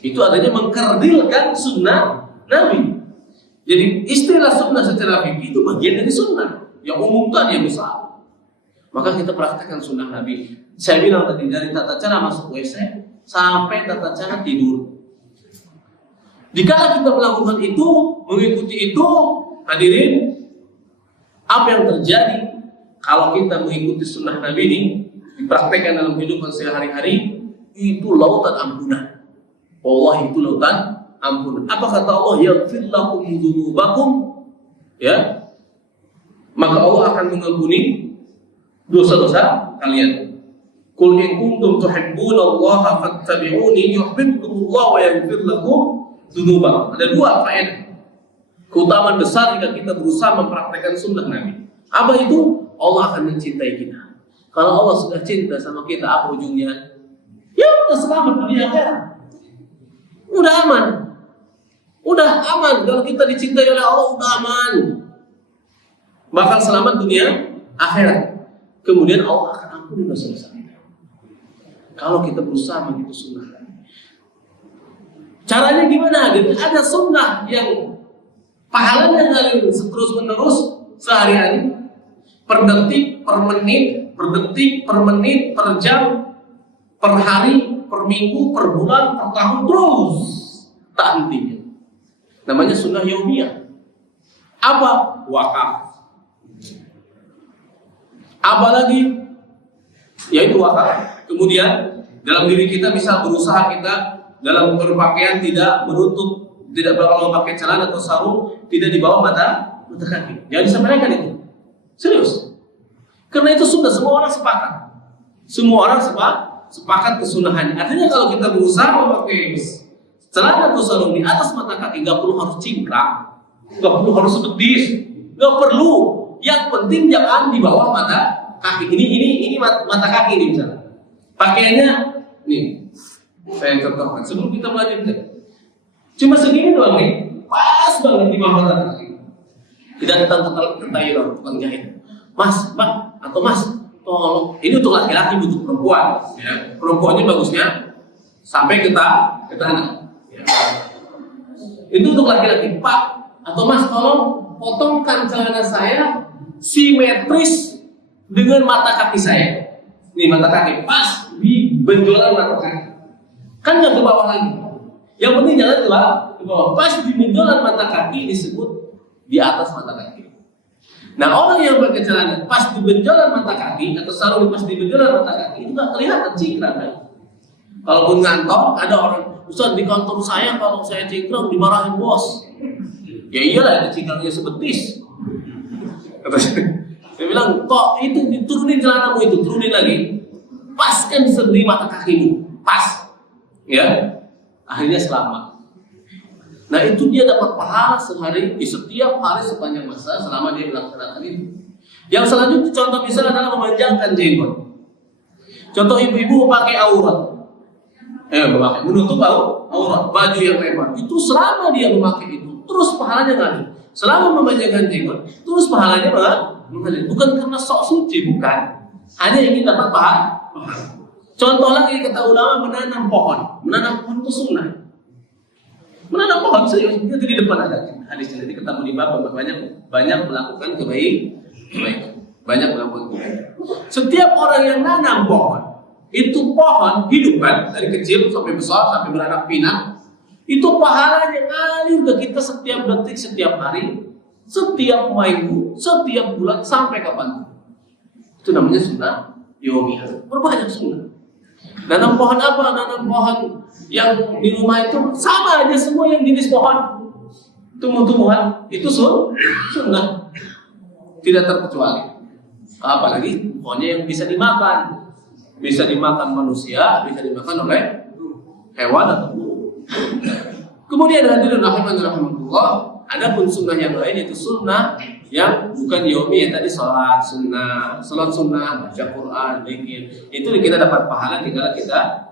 Itu adanya mengkerdilkan sunnah Nabi. Jadi istilah sunnah secara fikih itu bagian dari sunnah yang umum tadi yang besar. Maka kita praktekkan sunnah Nabi. Saya bilang tadi dari tata cara masuk WC sampai tata cara tidur. Dikala kita melakukan itu, mengikuti itu, hadirin, apa yang terjadi kalau kita mengikuti sunnah Nabi ini dipraktekkan dalam kehidupan sehari-hari, itu lautan ampunan. Allah itu lautan ampunan. Apa kata Allah? Yaghfir lakum dzunubakum, ya, maka Allah akan mengampuni dosa-dosa kalian. Qul in kuntum tuhibbunallaha fattabi'uni yuhibbukumullah wa yaghfir lakum dzunubakum. Ada dua faedah keutamaan besar jika kita berusaha mempraktekkan sunnah Nabi. Apa itu? Allah akan mencintai kita. Kalau Allah sudah cinta sama kita, apa ujungnya? Ya udah selamat dunia akhirat. Udah aman. Udah aman. Kalau kita dicintai oleh Allah, udah aman. Bakal selamat dunia akhirat. Kemudian Allah akan ampuni dosa-dosa kita. Kalau kita berusaha mengikuti sunnah Nabi. Caranya gimana? Jadi ada sunnah yang pahalanya ngalir terus menerus sehari-hari, per detik, per menit, per detik, per menit, per jam, per hari, per minggu, per bulan, per tahun, terus tak hentinya. Namanya sunnah yaumiyah. Apa? Wakaf. Apa lagi? Yaitu wakaf. Kemudian dalam diri kita bisa berusaha kita dalam berpakaian tidak menutup, tidak kalau pakai celana atau sarung tidak di bawah mata kaki. Jangan disampaikan itu. Serius. Karena itu sudah semua orang sepakat. Semua orang sepakat kesunahannya. Artinya kalau kita berusaha memakai celana atau sarung di atas mata kaki, nggak perlu harus cingkrang, nggak perlu harus betis, nggak perlu. Yang penting jangan di bawah mata kaki. Ini mata kaki ini misalnya. Pakaiannya nih, saya contohkan sebelum kita melanjutkan. Cuma segini doang nih, pas banget di bawah mata kaki. Tidak tentang tukang jahit. Mas, Mbak, atau Mas, tolong. Ini untuk laki-laki, untuk perempuan. Ya. Perempuannya bagusnya sampai ke tanah. Ya. Itu untuk laki-laki. Pak, atau Mas, tolong potongkan celana saya simetris dengan mata kaki saya. Nih mata kaki pas di benjolan mata kaki. Kan nggak ke bawah lagi. Yang penting jangan ke bawah. Pas di benjolan mata kaki disebut di atas mata kaki. Nah orang yang pakai celana pas di benjolan mata kaki atau sarung pas di benjolan mata kaki itu nggak kelihatan cingkrang kan? Kalaupun ngantor ada orang, Ustaz di kantor saya kalau saya cingkrang dimarahin bos. Ya iyalah ada cingkrangnya sebetis. Dia bilang, kok itu diturunin celanamu itu, turunin lagi. Pas kan di mata kakimu, pas. Ya, akhirnya selamat. Nah itu dia dapat pahala sehari, di setiap hari sepanjang masa selama dia melaksanakan itu. Yang selanjutnya contoh misalnya adalah memanjangkan jenggot. Contoh ibu-ibu pakai aurat. Menutup aurat, baju yang lebar. Itu selama dia memakai itu, terus pahalanya ngalir. Selama memanjangkan jenggot, terus pahalanya mengalir. Bukan karena sok suci, bukan. Hanya ingin dapat pahala. Contoh lagi kata ulama menanam pohon. Menanam pohon itu sunnah. Menanam pohon serius. Itu di depan ada hadisnya. Jadi ketemu di bab banyak melakukan kebaikan. Banyak melakukan kebaikan. Setiap orang yang nanam pohon, itu pohon hidup kan, dari kecil sampai besar sampai beranak pinak, itu pahalanya ngalir ke kita setiap detik, setiap hari, setiap minggu, setiap bulan sampai kapan. Itu namanya sunnah yaumiyah. Berbanyak sunnah. Nanam pohon apa? Nanam pohon yang di rumah itu sama aja semua yang jenis pohon, tumbuh-tumbuhan itu sunnah, tidak terkecuali. Apalagi pohonnya yang bisa dimakan manusia, bisa dimakan oleh hewan atau burung. Kemudian hadirin rahimanillah, ada pun sunnah yang lain, yaitu sunnah yang bukan yaumiyah. Tadi salat sunnah, baca Quran, zikir, itu kita dapat pahala jika kita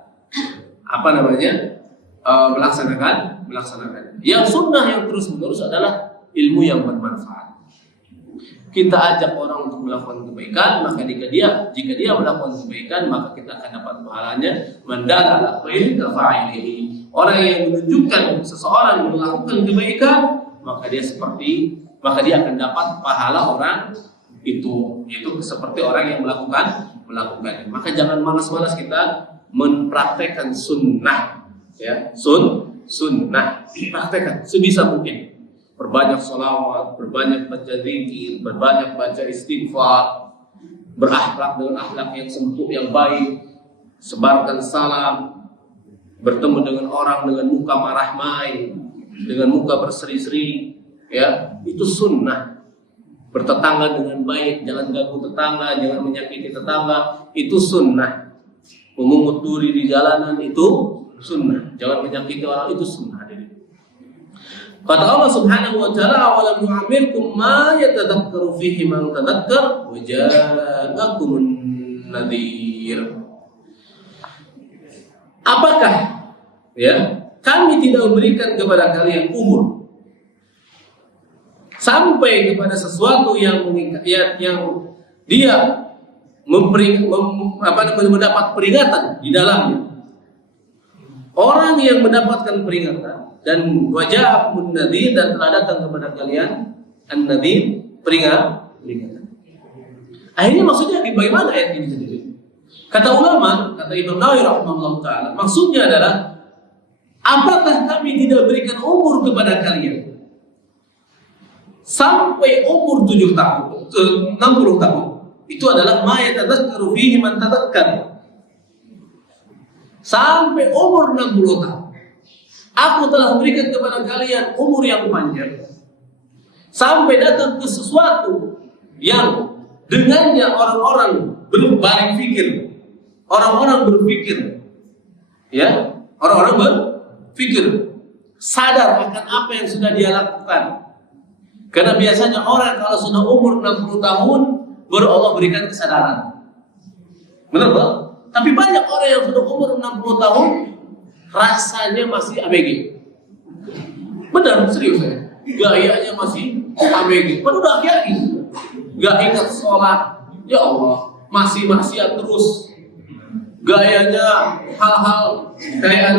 melaksanakan. Yang sunnah yang terus menerus adalah ilmu yang bermanfaat. Kita ajak orang untuk melakukan kebaikan, maka jika dia melakukan kebaikan, maka kita akan dapat pahalanya. Mandala khair kafa'ilihi. Orang yang menunjukkan seseorang melakukan kebaikan, maka dia akan dapat pahala orang itu seperti orang yang melakukannya. Maka jangan malas-malas kita mempraktekkan sunnah, ya, sunnah, praktekkan sebisa mungkin. Berbanyak sholawat, berbanyak baca zikir, berbanyak baca istighfar, berakhlak dengan akhlak yang sempurna, yang baik, sebarkan salam, bertemu dengan orang dengan muka marah main, dengan muka berseri-seri, ya, itu sunnah. Bertetangga dengan baik, jangan ganggu tetangga, jangan menyakiti tetangga, itu sunnah. Memungut duri di jalanan itu sunnah, jangan menyakiti orang, itu sunnah. Kata Allah Subhanahu wa ta'ala, awalam nu'amirkum ma yatadakkaru fihi man tadakkar wa ja'akumun nadhir. Apakah, ya, kami tidak memberikan kepada kalian umur sampai kepada sesuatu yang dia mendapat peringatan di dalamnya. Orang yang mendapatkan peringatan dan waja'akumun nadhir, dan telah datang kepada kalian an-nadhir, peringatan. Akhirnya maksudnya bagaimana ayat ini sendiri? Kata ulama, kata Imam Nawawi rahimahullah taala, maksudnya adalah, apakah kami tidak berikan umur kepada kalian sampai umur 7 tahun, 60 tahun? Itu adalah ma yatadakkaru fihi man tadakkar. Sampai umur 60 tahun. Aku telah berikan kepada kalian umur yang panjang sampai datang ke sesuatu yang dengannya orang-orang berbalik pikir, orang-orang berpikir, ya, orang-orang berpikir, sadar akan apa yang sudah dia lakukan. Karena biasanya orang kalau sudah umur 60 tahun baru Allah berikan kesadaran. Benar, Pak? Tapi banyak orang yang sudah umur 60 tahun rasanya masih ABG. Benar, serius ya. Gayanya masih ABG. Padahal udah kiai. Gak ingat sholat. Ya Allah, masih maksiat terus. Gayanya hal-hal kayak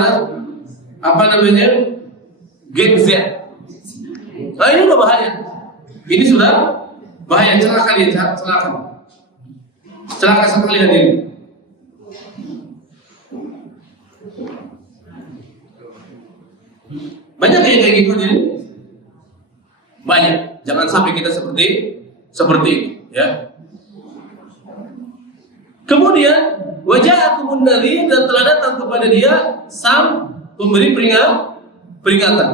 Gen Z. Nah, ini udah bahaya. Ini sudah bahaya. Celaka sekali hadirin. Banyak yang kayak gitu nih. Banyak. Jangan sampai kita seperti itu, ya. Kemudian waja'akumun nadhir, dan telah datang kepada dia sang pemberi peringatan.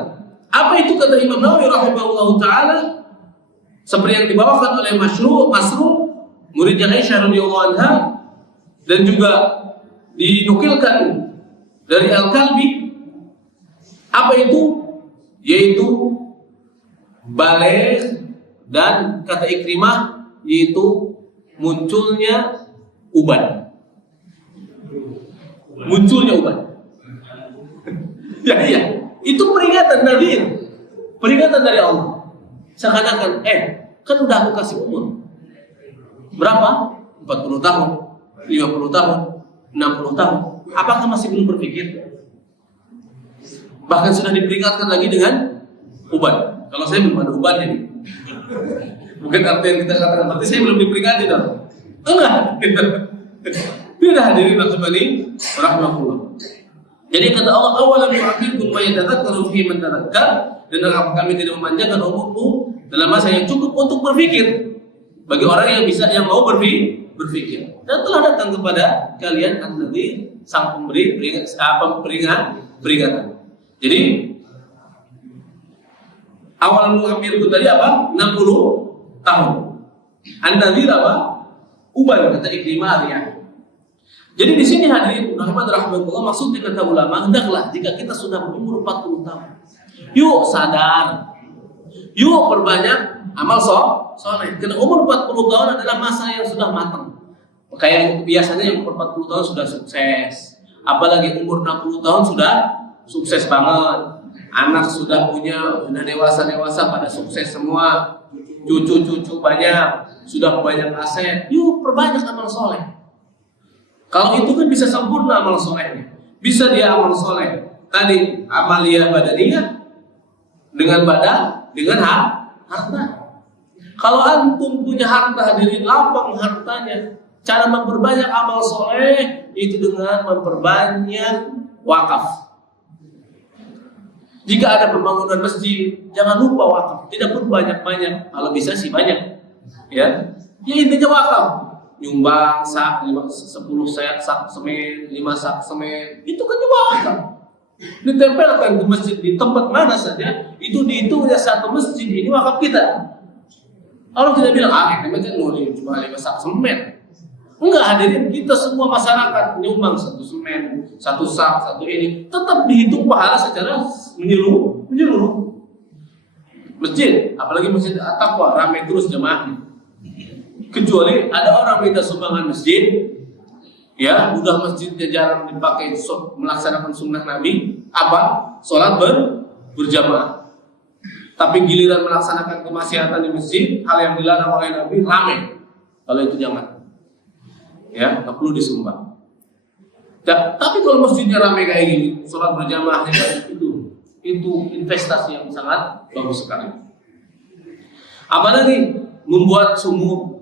Apa itu kata Imam Nawawi rahimahullah taala? Seperti yang dibawakan oleh Masruq, muridnya Aisyah radhiyallahu anha, dan juga dinukilkan dari Al-Kalbi. Apa itu? Yaitu baligh, dan kata Ikrimah yaitu munculnya uban. Ya, itu peringatan dari Allah. Seakan-akan, kan udah aku kasih umur berapa? 40 tahun, 50 tahun, 60 tahun. Apakah masih belum berpikir? Bahkan sudah diperingatkan lagi dengan uban. Kalau saya belum ada uban ini. Bukan arti yang kita katakan, berarti saya belum diperingati dong. Enggak. Bila hadirin rahimahullah. Jadi kata Allah, awalam yu'akhirkum wa yatadhakkaru fi man tadhakkar, dan apakah kami tidak memanjangkan umurmu dalam masa yang cukup untuk berpikir bagi orang yang mau berpikir. Dan telah datang kepada kalian an-nadhir, sang pemberi peringatan. Jadi awal mu'akhirkum tadi apa? 60 tahun. An-nadhir apa? Uban, kata Ikrimah ya. Jadi di sini hadirin rahimahullah, maksudnya kata ulama, hendaklah jika kita sudah berumur 40 tahun, yuk sadar, yuk perbanyak amal soleh. Karena umur 40 tahun adalah masa yang sudah matang. Kayak biasanya yang umur 40 tahun sudah sukses, apalagi umur 60 tahun sudah sukses banget. Anak sudah dewasa pada sukses semua, cucu banyak, sudah banyak aset. Yuk perbanyak amal soleh. Kalau itu kan bisa sempurna amal solehnya, bisa dia amal soleh tadi amalia badaniyah dengan harta. Kalau antum punya harta, hadirin, lapang hartanya, cara memperbanyak amal soleh itu dengan memperbanyak wakaf. Jika ada pembangunan masjid, jangan lupa wakaf. Tidak pun banyak-banyak, kalau bisa sih banyak, ya intinya wakaf. Nyumbang 10 sak semen, 5 sak semen, itu kan wakaf. Ditempelkan di masjid di tempat mana saja, itu dihitungnya satu masjid ini wakaf kita. Allah tidak bilang, ini masjid mau cuma 5 sak semen. Enggak, hadirin, kita semua masyarakat nyumbang 1 semen, 1 sak, 1 ini, tetap dihitung pahala secara menyeluruh. Masjid, apalagi masjid At-Taqwa, ramai terus jemaahnya. Kecuali ada orang minta sumbangan masjid, ya udah masjidnya jarang dipakai melaksanakan sunnah Nabi, sholat berjamaah. Tapi giliran melaksanakan kemaksiatan di masjid, hal yang dilarang oleh Nabi, ramai. Kalau itu jangan, ya nggak perlu disumbang. Tapi kalau masjidnya ramai kayak gini, sholat berjamaahnya itu investasi yang sangat bagus sekali. Apalagi membuat sumur,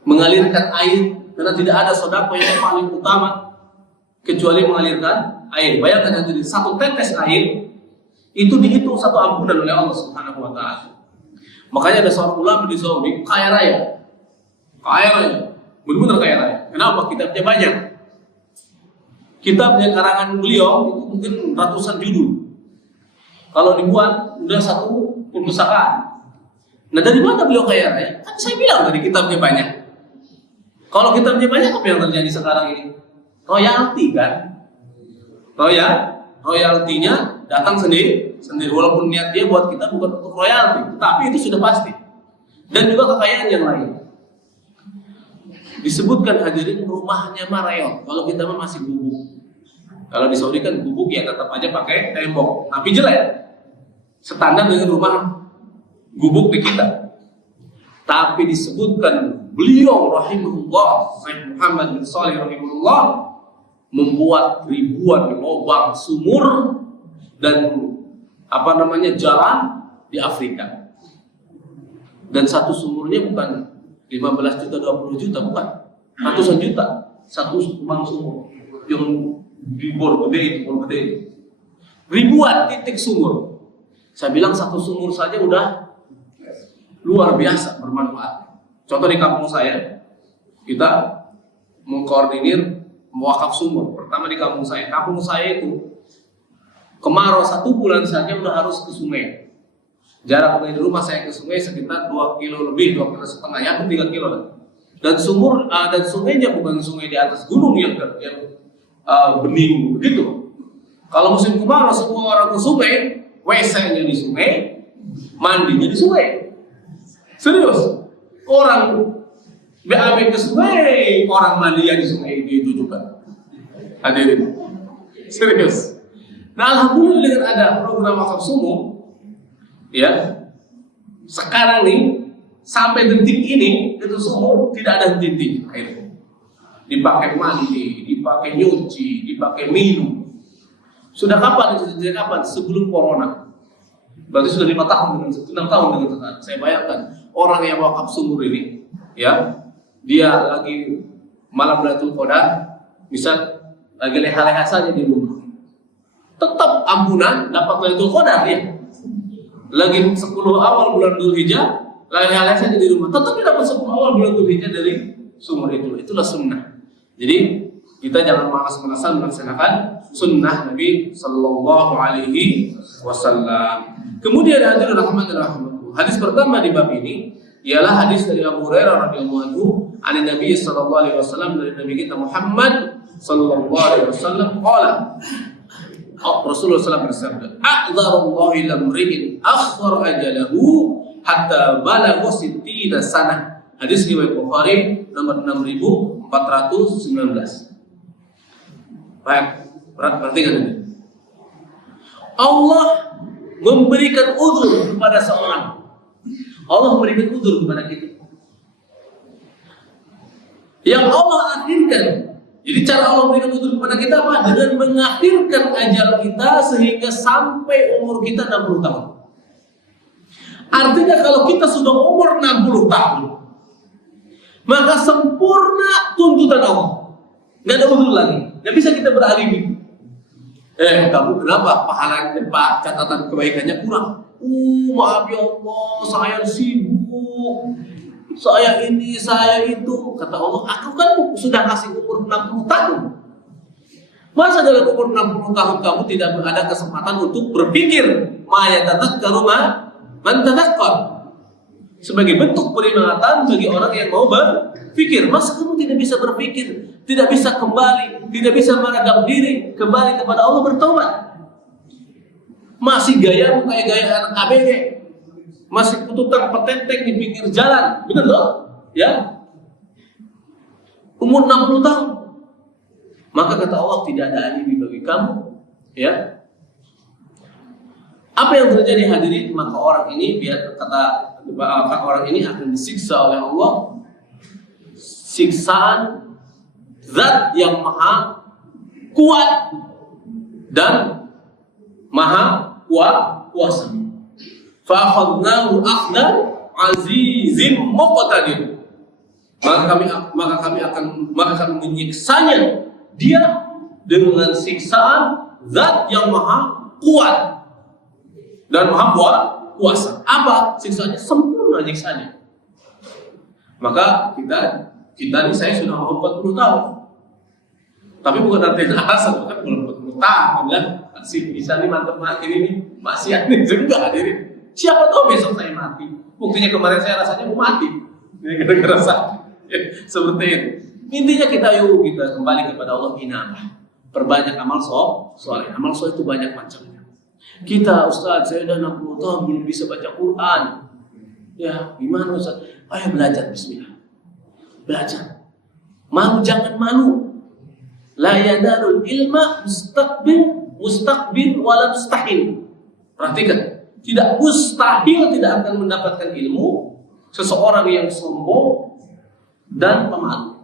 mengalirkan air, karena tidak ada sedekah yang paling utama kecuali mengalirkan air. Bayangkan jadi 1 tetes air itu dihitung 1 ampunan oleh Allah Subhanahu wa taala. Makanya ada seorang ulama di Saudi kaya raya, benar-benar kaya raya. Kenapa? Kitabnya banyak. Kitabnya karangan beliau itu mungkin ratusan judul. Kalau dibuat udah 1 perpustakaan. Nah, dari mana beliau kaya raya? Kan saya bilang tadi kitabnya banyak. Kalau kitabnya banyak, apa yang terjadi sekarang ini? Royalti kan? Royaltinya datang sendiri. Walaupun niat dia buat kita bukan untuk royalti, tapi itu sudah pasti. Dan juga kekayaan yang lain. Disebutkan hadirin rumahnya Marayot. Kalau kita masih gubuk. Kalau di Saudi kan gubuk ya tetap aja pakai tembok, tapi jelek. Standar dengan rumah gubuk di kita. Tapi disebutkan beliau rahimahullah, Syekh Muhammad bin Shalih rahimahullah, membuat ribuan lubang sumur dan jalan di Afrika. Dan satu sumurnya bukan 15 juta, 20 juta, bukan. Ratusan juta. Satu lubang sumur yang di bor gede itu. Ribuan titik sumur. Saya bilang satu sumur saja udah luar biasa bermanfaat. Contoh di kampung saya, kita mengkoordinir mewakaf sumur. Pertama di kampung saya itu kemarau 1 bulan saja udah harus ke sungai. Jarak dari rumah saya ke sungai sekitar 2 kilo lebih, 2,5 kilo, ya 3 kilo lah. Dan sungainya bukan sungai di atas gunung yang bening begitu. Kalau musim kemarau semua orang ke sungai, WC-nya di sungai, mandinya di sungai. Serius, orang BAB ke sungai, orang mandinya di sungai itu juga. Hadirin, serius. Nah, alhamdulillah dengan ada program wakaf sumur, ya, sekarang nih sampai detik ini itu sumur tidak ada henti air. Dipakai mandi, dipakai nyuci, dipakai minum. Sudah kapan? Sejak kapan? Sebelum corona. Berarti sudah 5 tahun dengan 6 tahun dengan sekarang. Saya bayangkan orang yang wakaf sumur ini, ya, dia lagi malam Lailatul Qadar, misal lagi leha-leha saja di rumah, tetap ampunan dapat Lailatul Qadar ya. Lagi 10 awal bulan Dzulhijjah, leha-leha saja di rumah, tetap dapat 10 awal bulan Dzulhijjah dari sumur itu. Itulah sunnah. Jadi kita jangan malas-malasan melaksanakan sunnah Nabi Sallallahu Alaihi Wasallam. Kemudian hadirin rahman dan rahmatullah. Hadis pertama di bab ini ialah hadis dari Abu Hurairah radhiyallahu anhu, dari Nabi Sallallahu Alaihi Wasallam, dari Nabi kita Muhammad Sallallahu Alaihi Wasallam, qala, Rasulullah SAW bersabda, "A'dharullahi lamri'in akhar ajalahu hatta balagha 60 sanah." Hadis riwayat Bukhari nomor 6419. Baik, perhatikan ini. Allah memberikan uzur kepada seorang. Allah memberikan uzur kepada kita. Yang Allah akhirkan. Jadi cara Allah memberikan uzur kepada kita apa? Dengan mengakhirkan ajal kita sehingga sampai umur kita 60 tahun. Artinya kalau kita sudah umur 60 tahun, maka sempurna tuntutan Allah. Nggak ada uzur lagi. Nggak bisa kita beralibi. Kamu kenapa pahala Pak catatan kebaikannya kurang? Maaf ya Allah, saya sibuk, saya ini, saya itu. Kata Allah, aku kan sudah kasih umur 60 tahun. Masa dalam umur 60 tahun kamu tidak ada kesempatan untuk berpikir? Ma yatadhakkaru man tadhakkar. Sebagai bentuk peringatan bagi orang yang mau berpikir. Masa kamu tidak bisa berpikir, tidak bisa kembali, tidak bisa meredam diri, kembali kepada Allah bertobat? Masih gaya kayak gaya anak ABG, masih tukang petenteng di pinggir jalan, benar loh? Ya, umur 60 tahun. Maka kata Allah, tidak ada alibi bagi kamu. Ya, apa yang terjadi hadirin? Maka orang ini, biar kata orang ini akan disiksa oleh Allah, siksaan Zat yang maha kuat dan maha kuasa. Fa'akhadnahu akhdan azizim muqtadir. Maka kami akan menyiksanya dia dengan siksaan Zat yang maha kuat dan maha kuasa. Apa siksanya? Sempurna siksanya. Maka kita ini, saya sudah mau 40 tahun. Tapi bukan artinya alasan, kan belum 40 tahun kan. Masih bisa nih mantep mati ini, masih ada enggak hadirin. Siapa tahu besok saya mati. Buktinya kemarin saya rasanya mau mati. Ini gara-gara sakit. Seperti itu. Intinya kita kembali kepada Allah, inabah. Perbanyak amal soleh. Amal soleh itu banyak macamnya. Kita, Ustaz, saya udah 60 tahun belum bisa baca Quran. Ya, gimana Ustaz? Ayo belajar, bismillah. Belajar. Malu jangan malu. La yadarul ilma mustaqbil wala mustahil. Perhatikan, tidak mustahil tidak akan mendapatkan ilmu seseorang yang sombong dan pemalu.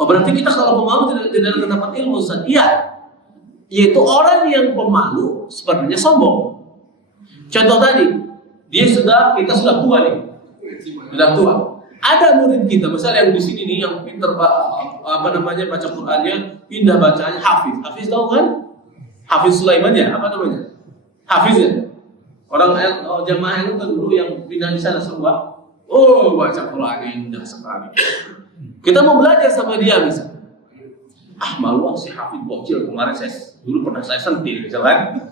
Oh, berarti kita kalau pemalu tidak akan dapat ilmu, Ustaz. Iya. Yaitu orang yang pemalu sebenarnya sombong. Contoh tadi, kita sudah tua nih. Sudah tua. Ada murid kita, misalnya yang di sini nih yang pintar baca Qur'annya, pindah bacaannya Hafiz. Hafiz tahu kan? Hafiz Sulaiman ya, apa namanya? Hafiz ya. Orang jamaah itu kan dulu yang pindah di sana semua. Oh, baca Qur'annya indah sekali. Kita mau belajar sama dia misalnya. Malu si Hafiz bocil, kemarin dulu pernah saya sentil misalnya.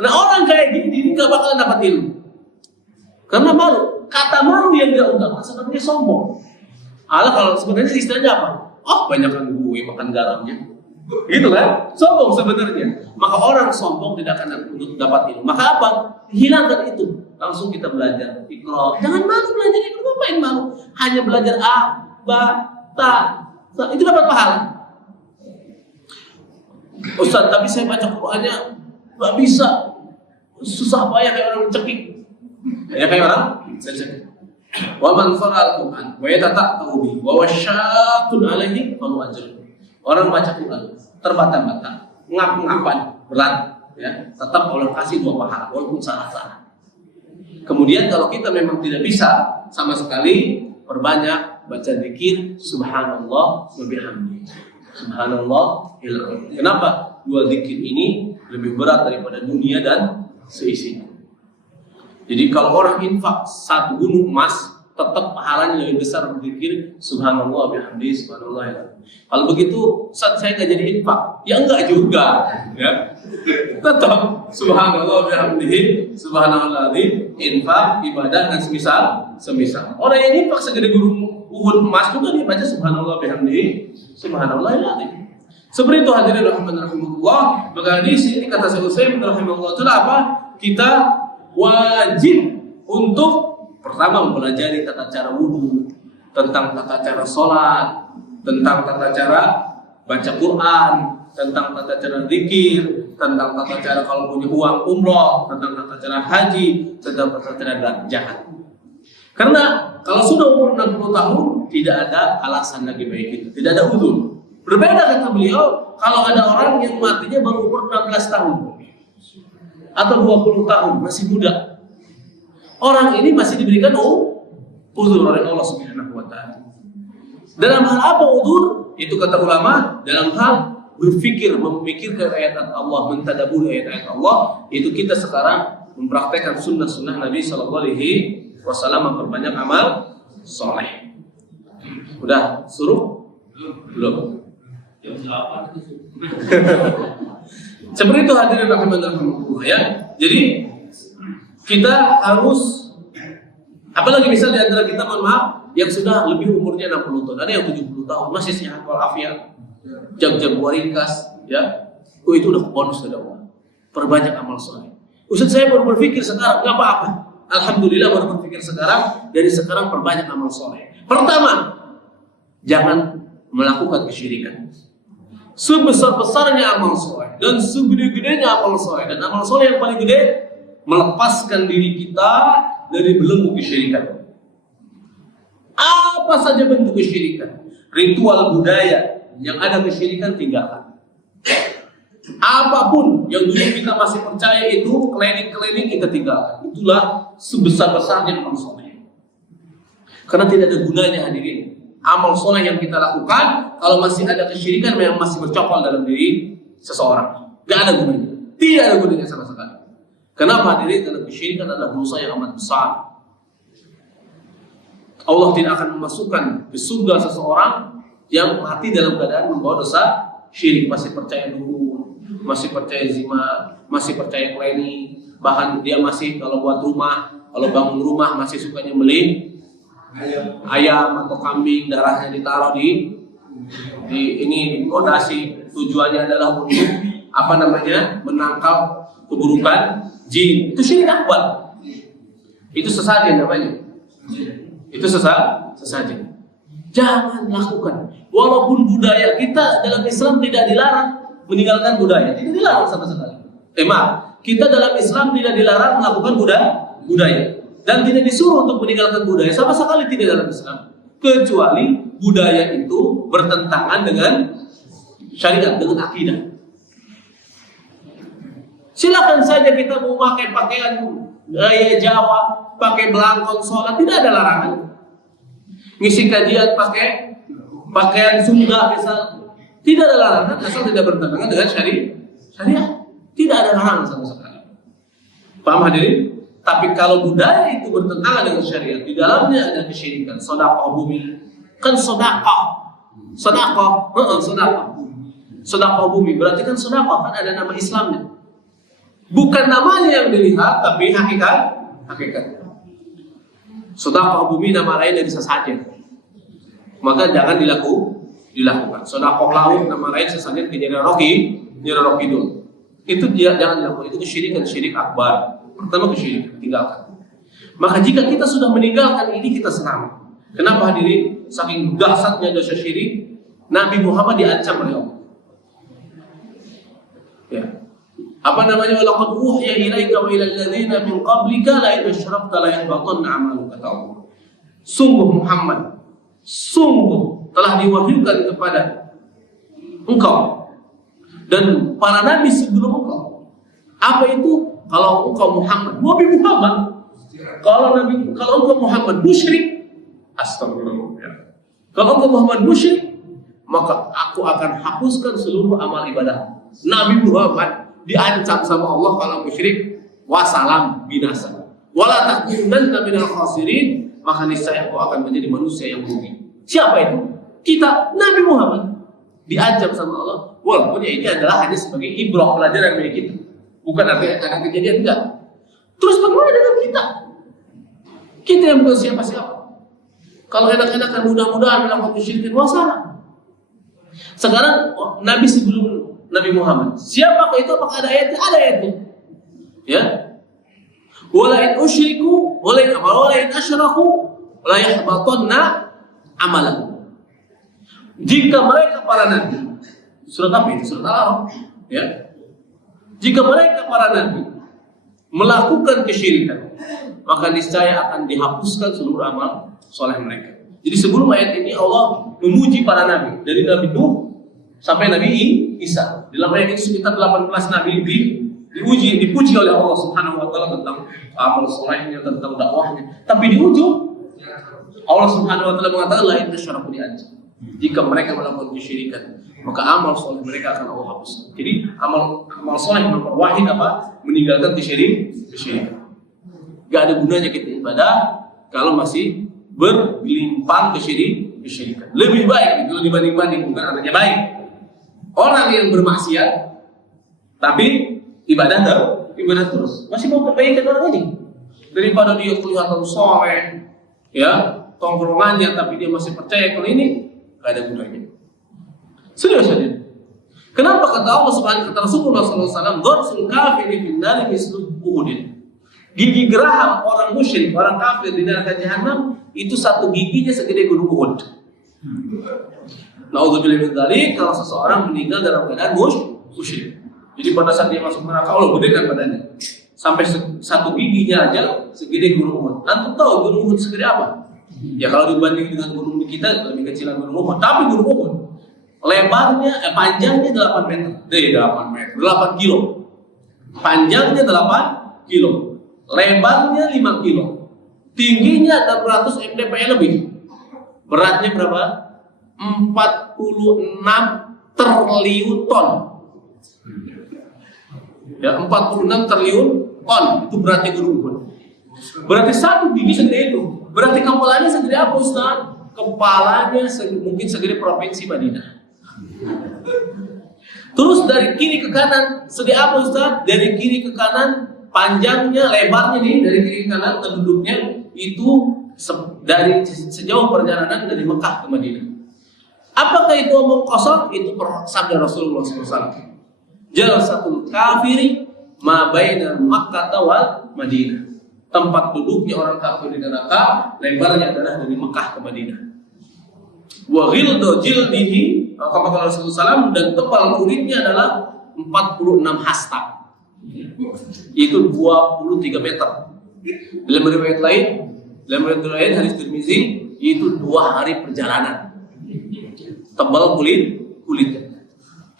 Nah, orang kayak gini nggak bakalan dapat ilmu. Karena malu. Kata malu yang dia ungkapkan sebenarnya sombong. Kalau sebenarnya istilahnya apa? Banyakan gue makan garamnya. Gitu kan? Sombong sebenarnya. Maka orang sombong tidak akan dapat ilmu. Maka apa? Hilangkan itu. Langsung kita belajar Iqra. Jangan malu belajar Iqra. Ngapain malu? Hanya belajar A, Ba, Ta. Itu dapat pahala. Ustaz, tapi saya baca Qur'annya nggak bisa. Susah payah kayak orang cekik. Ya kayak orang cekik. Wa man qara'al Qur'an wa yatata'u bihi wa wasyaqun alaihi fa ajr. Orang baca Quran terbata-bata, ngap-ngapan, berat, ya, tetap Allah kasih 2 pahala walaupun salah-salah. Kemudian kalau kita memang tidak bisa sama sekali, perbanyak baca zikir subhanallah wa bihamdi. Subhanallah. Kenapa? Dua zikir ini lebih berat daripada dunia dan seisinya. Jadi kalau orang infak 1 gunung emas, tetap pahalanya lebih besar berzikir subhanallah bihamdi subhanallah. Kalau begitu Ustaz, saya nggak jadi infak. Ya enggak juga, ya. Tetap subhanallah bihamdi subhanallah, infak, ibadah dan semisal. Orang yang infak segede gunung Uhud emas juga dia baca subhanallah bihamdi subhanallah. Seperti itu hadirin rahimahullah. Maka di sini kata Syekh Utsaimin rahimahullah itu apa? Kita wajib untuk pertama mempelajari tata cara wudu, tentang tata cara sholat, tentang tata cara baca Quran, tentang tata cara zikir, tentang tata cara kalau punya uang umroh, tentang tata cara haji, tentang tata cara zakat. Karena kalau sudah umur 60 tahun tidak ada alasan lagi bagi kita, tidak ada uzur. Berbeda kata beliau kalau ada orang yang matinya baru umur 16 tahun atau 20 tahun, masih muda. Orang ini masih diberikan uzur oleh Allah Subhanahu wa taala. Dalam hal apa uzur? Itu kata ulama, dalam hal berpikir, memikirkan ayat Allah, mentadaburi ayat Allah. Itu kita sekarang mempraktekkan sunnah-sunnah Nabi sallallahu alaihi wasallam, memperbanyak amal soleh. Udah suruh? Belum. Seperti itu hadirin rahimanallah ya. Jadi kita harus, apalagi misal di antara kita, mohon maaf, yang sudah lebih umurnya 60 tahun, ada yang 70 tahun masih sehat walafiat, jam-jam ringkas ya. Itu udah bonus dari Allah. Perbanyak amal soleh. Ustaz, saya baru berpikir sekarang, nggak apa-apa. Alhamdulillah baru berpikir sekarang. Dari sekarang perbanyak amal soleh. Pertama, jangan melakukan kesyirikan. Sebesar-besarnya amal soleh dan segede-gedenya amal soleh, dan amal soleh yang paling gede melepaskan diri kita dari belenggu kesyirikan. Apa saja bentuk kesyirikan, ritual budaya yang ada kesyirikan tinggalkan. Apapun yang dulu kita masih percaya itu, klinik-klinik kita tinggalkan. Itulah sebesar-besarnya amal soleh. Karena tidak ada gunanya hadirin amal soleh yang kita lakukan kalau masih ada kesyirikan yang masih bercokol dalam diri seseorang. Gak ada gunanya. Tidak ada gunanya sama sekali. Kenapa hadirin? Karena kesyirikan adalah dosa yang amat besar. Allah tidak akan memasukkan ke surga seseorang yang mati dalam keadaan membawa dosa syirik. Masih percaya dukun, masih percaya zina, masih percaya klinik. Bahkan dia masih kalau buat rumah, kalau bangun rumah masih sukanya beli ayam atau kambing, darahnya ditaruh di kodasi. Tujuannya adalah untuk menangkal keburukan jin. Itu syirik akbar. Itu sesajen namanya. Itu sesajen. Jangan lakukan. Walaupun budaya kita dalam Islam tidak dilarang meninggalkan budaya, tidak dilarang sama sekali. Kita dalam Islam tidak dilarang melakukan budaya. Dan tidak disuruh untuk meninggalkan budaya, sama sekali tidak dalam Islam. Kecuali budaya itu bertentangan dengan syariat, dengan akidah. Silakan saja kita mau pakai pakaian gaya Jawa, pakai belangkon sholat, tidak ada larangan. Ngisi kajian pakai pakaian Sunda misal, tidak ada larangan asal tidak bertentangan dengan syariat. Tidak ada larangan sama sekali. Paham hadirin? Tapi kalau budaya itu bertentangan dengan syariat, di dalamnya ada kesyirikan, sedekah bumi. Kan sedekah bumi berarti kan sedekah, kan ada nama Islamnya. Bukan namanya yang dilihat, tapi hakikatnya. Sedekah bumi nama lain dari sesajen. Maka jangan dilakukan. Sedekah laut nama lain sesajen ke Nyira Rocky dulu. Itu dia jangan dilakukan. Itu kesyirikan, syirik akbar. Pertama kesyirikan, tinggalkan. Maka jika kita sudah meninggalkan ini, kita senang. Kenapa hadirin? Saking dahsyatnya dosa syirik, Nabi Muhammad diancam oleh Allah. Ya. Apa namanya? Walaqad uhiya ilaika wa ilal ladzina min qablika la in asyrakta la yahbatanna 'amaluka, kata Allah. Sungguh Muhammad, sungguh telah diwahyukan kepada engkau dan para nabi sebelum engkau. Apa itu? Kalau engkau Muhammad, Nabi Muhammad. Kalau engkau Muhammad musyrik, astagfirullah. Kalau engkau Muhammad musyrik, maka aku akan hapuskan seluruh amal ibadah. Nabi Muhammad diancam sama Allah kalau musyrik, wasalam, binasa. Wala takunanna minal khasirin, maka niscaya engkau akan menjadi manusia yang merugi. Siapa itu? Kita, Nabi Muhammad diancam sama Allah. Walaupun ini adalah hanya sebagai ibrah, pelajaran bagi kita. Bukan artinya ada kejadian, enggak. Terus bagaimana dengan kita? Kita yang bukan siapa-siapa. Kalau enak-enakan mudah-mudahan melakukan kesyirikan, wasalam. Sekarang Nabi sebelum Nabi Muhammad, siapakah itu? Apakah ada ayatnya? Ada ayatnya. Ya. Walain usyriku, walain asyraku, la yahbatanna amalan. Jika mereka para nabi, surat apa itu? Surat Al-A'raf. Ya. Jika mereka para nabi melakukan kesyirikan, maka niscaya akan dihapuskan seluruh amal soleh mereka. Jadi sebelum ayat ini Allah memuji para nabi, dari Nabi Nuh sampai Nabi Isa. Dalam ayat itu sekitar 18 nabi dipuji oleh Allah Subhanahu wa taala tentang amal solehnya, tentang dakwahnya. Tapi di ujung Allah Subhanahu wa taala mengatakan la in asyraku diancam. Jika mereka melakukan kesyirikan, maka amal soleh mereka akan Allah hapus. Jadi amal soleh nomor wahid apa? Meninggalkan kesyirikan. Gak ada gunanya kita ibadah kalau masih bergelimpang kesyirikan. Lebih baik itu dibanding bukan artinya baik. Orang yang bermaksiat tapi ibadah terus, masih mau kebaikan orang ini daripada dia kelihatan soleh, ya tongkrongannya tapi dia masih percaya kalau ini gak ada gunanya. Serius saja. Kenapa kata Allah Subhanahu kata Rasulullah SAW, "Dharsul kafiri fin nari mislu Uhudin." Gigi geraham orang musyrik, orang kafir di neraka jahanam itu satu giginya segede gunung Uhud. Naudzubillah min dzalik, kalau seseorang meninggal dalam keadaan musyrik. Jadi pada saat dia masuk neraka Allah gedekan badannya. Sampai satu giginya aja segede gunung Uhud. Antum tahu gunung Uhud segede apa? Ya kalau dibanding dengan gunung di kita lebih kecil gunung Uhud, tapi gunung Uhud lebarnya panjangnya 8 meter. 8 kilo. Panjangnya 8 kilo. Lebarnya 5 kilo. Tingginya 600 mdpl lebih. Beratnya berapa? 46 triliun ton. Ya, 46 triliun ton itu beratnya gunung Uhud. Berarti satu gigi segede itu. Berarti kepalanya segede apa, Ustaz? Kepalanya mungkin segede provinsi Madinah. Terus dari kiri ke kanan segede apa, Ustaz? Dari kiri ke kanan panjangnya, lebarnya nih dari kiri ke kanan penduduknya itu dari sejauh perjalanan dari Mekah ke Madinah. Apakah itu omong kosong? Itu sabda Rasulullah SAW. Jalsatul kafiri ma baina Makkah wal Madinah. Tempat duduknya orang kafir di neraka lebarnya adalah dari Mekah ke Madinah. Wa ghildu jildihi, kata Rasulullah SAW, dan tebal kulitnya adalah 46 hasta. Itu 23 meter. Dalam riwayat lain hadis Tirmizi itu 2 hari perjalanan. Tebal kulitnya.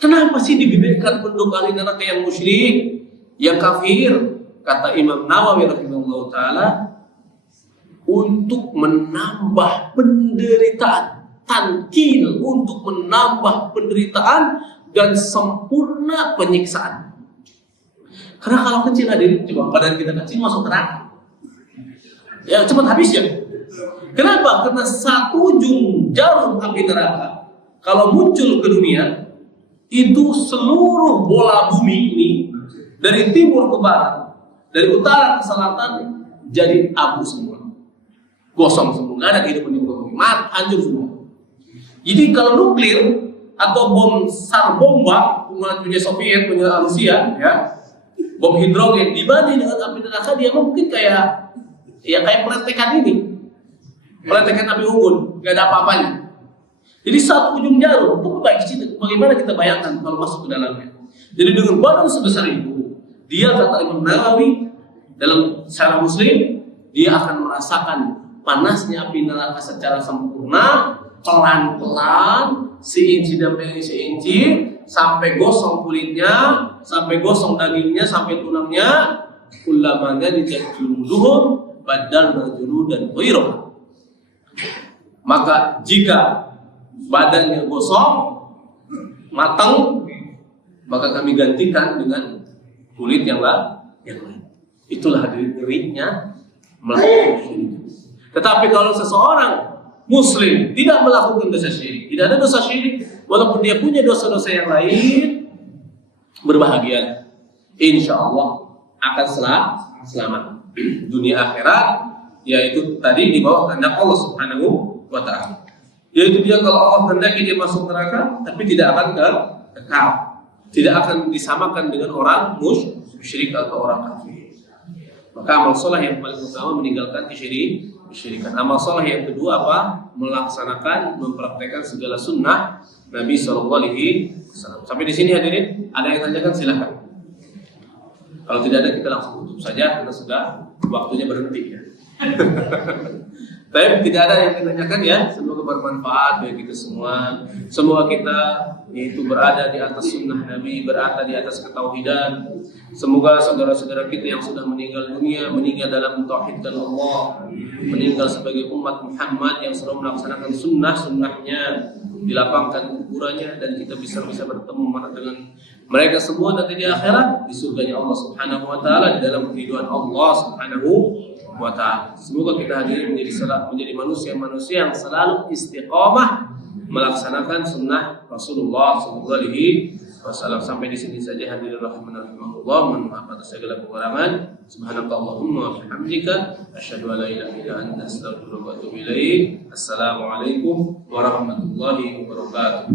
Kenapa sih digedekan penduduk ahli neraka yang musyrik, yang kafir? Kata Imam Nawawi rahimahullah taala, untuk menambah penderitaan, tankil, untuk menambah penderitaan dan sempurna penyiksaan. Karena kalau kecil hadir, coba badan kita kecil masuk neraka, ya cepat habis ya. Kenapa? Karena satu ujung jarum api neraka kalau muncul ke dunia, itu seluruh bola bumi ini dari timur ke barat, dari utara ke selatan jadi abu semua, gosong semua, nggak ada kehidupan di muka bumi, hancur semua. Jadi kalau nuklir atau bom sar bomba punya Soviet, punya Rusia, ya, bom hidrogen dibanding dengan api neraka, dia mungkin kayak peletekan ini, peletekan api unggun, nggak ada apa-apanya. Jadi satu ujung jarum itu bagaimana kita bayangkan kalau masuk ke dalamnya. Jadi dengan badan sebesar itu, dia kata Imam Nawawi dalam Sahih Muslim, dia akan merasakan panasnya api neraka secara sempurna, pelan-pelan, seinci demi seinci, sampai gosong kulitnya, sampai gosong dagingnya, sampai tulangnya. Kullamannya dijuluduhum badalna juludan ghairah. Maka jika badannya gosong, matang, maka kami gantikan dengan kulit yang lain. Itulah dirinya melakukan syirik. Tetapi kalau seseorang Muslim tidak melakukan dosa syirik, tidak ada dosa syirik, walaupun dia punya dosa-dosa yang lain, berbahagia. Insya Allah akan selamat dunia akhirat, yaitu tadi di bawah kehendak Allah Subhanahu wa Ta'ala. Yaitu dia kalau Allah kehendaki dia masuk neraka, tapi tidak akan kekal, tidak akan disamakan dengan orang musyrik atau orang kafir. Maka amal soleh yang paling utama meninggalkan kesyirikan. Amal soleh yang kedua apa? Melaksanakan, mempraktekkan segala sunnah Nabi Sallallahu Alaihi Wasallam. Sampai di sini hadirin, ada yang tanyakan silakan. Kalau tidak ada kita langsung tutup saja karena sudah waktunya berhenti ya. Tapi tidak ada yang ditanyakan ya. Semoga bermanfaat bagi kita semua. Semoga kita yaitu berada di atas sunnah Nabi, berada di atas ketauhidan. Semoga saudara-saudara kita yang sudah meninggal dunia meninggal dalam mentauhidkan Allah, meninggal sebagai umat Muhammad yang selalu melaksanakan sunnah-sunnahnya, dilapangkan kuburannya dan kita bisa bertemu dengan mereka semua nanti di akhirat di surganya Allah Subhanahu wa Ta'ala, di dalam keridhaan Allah Subhanahu wa Ta'ala. Semoga kita hadirin menjadi manusia-manusia yang selalu istiqamah melaksanakan sunnah Rasulullah Sallallahu Alaihi Wasallam. Sampai di sini saja hadirin rahimahullah. Mohon maaf atas segala kekurangan. Subhanakallahumma wa bihamdika asyhadu an la ilaha illa anta astaghfiruka wa atubu ilaik. Assalamualaikum warahmatullahi wabarakatuh.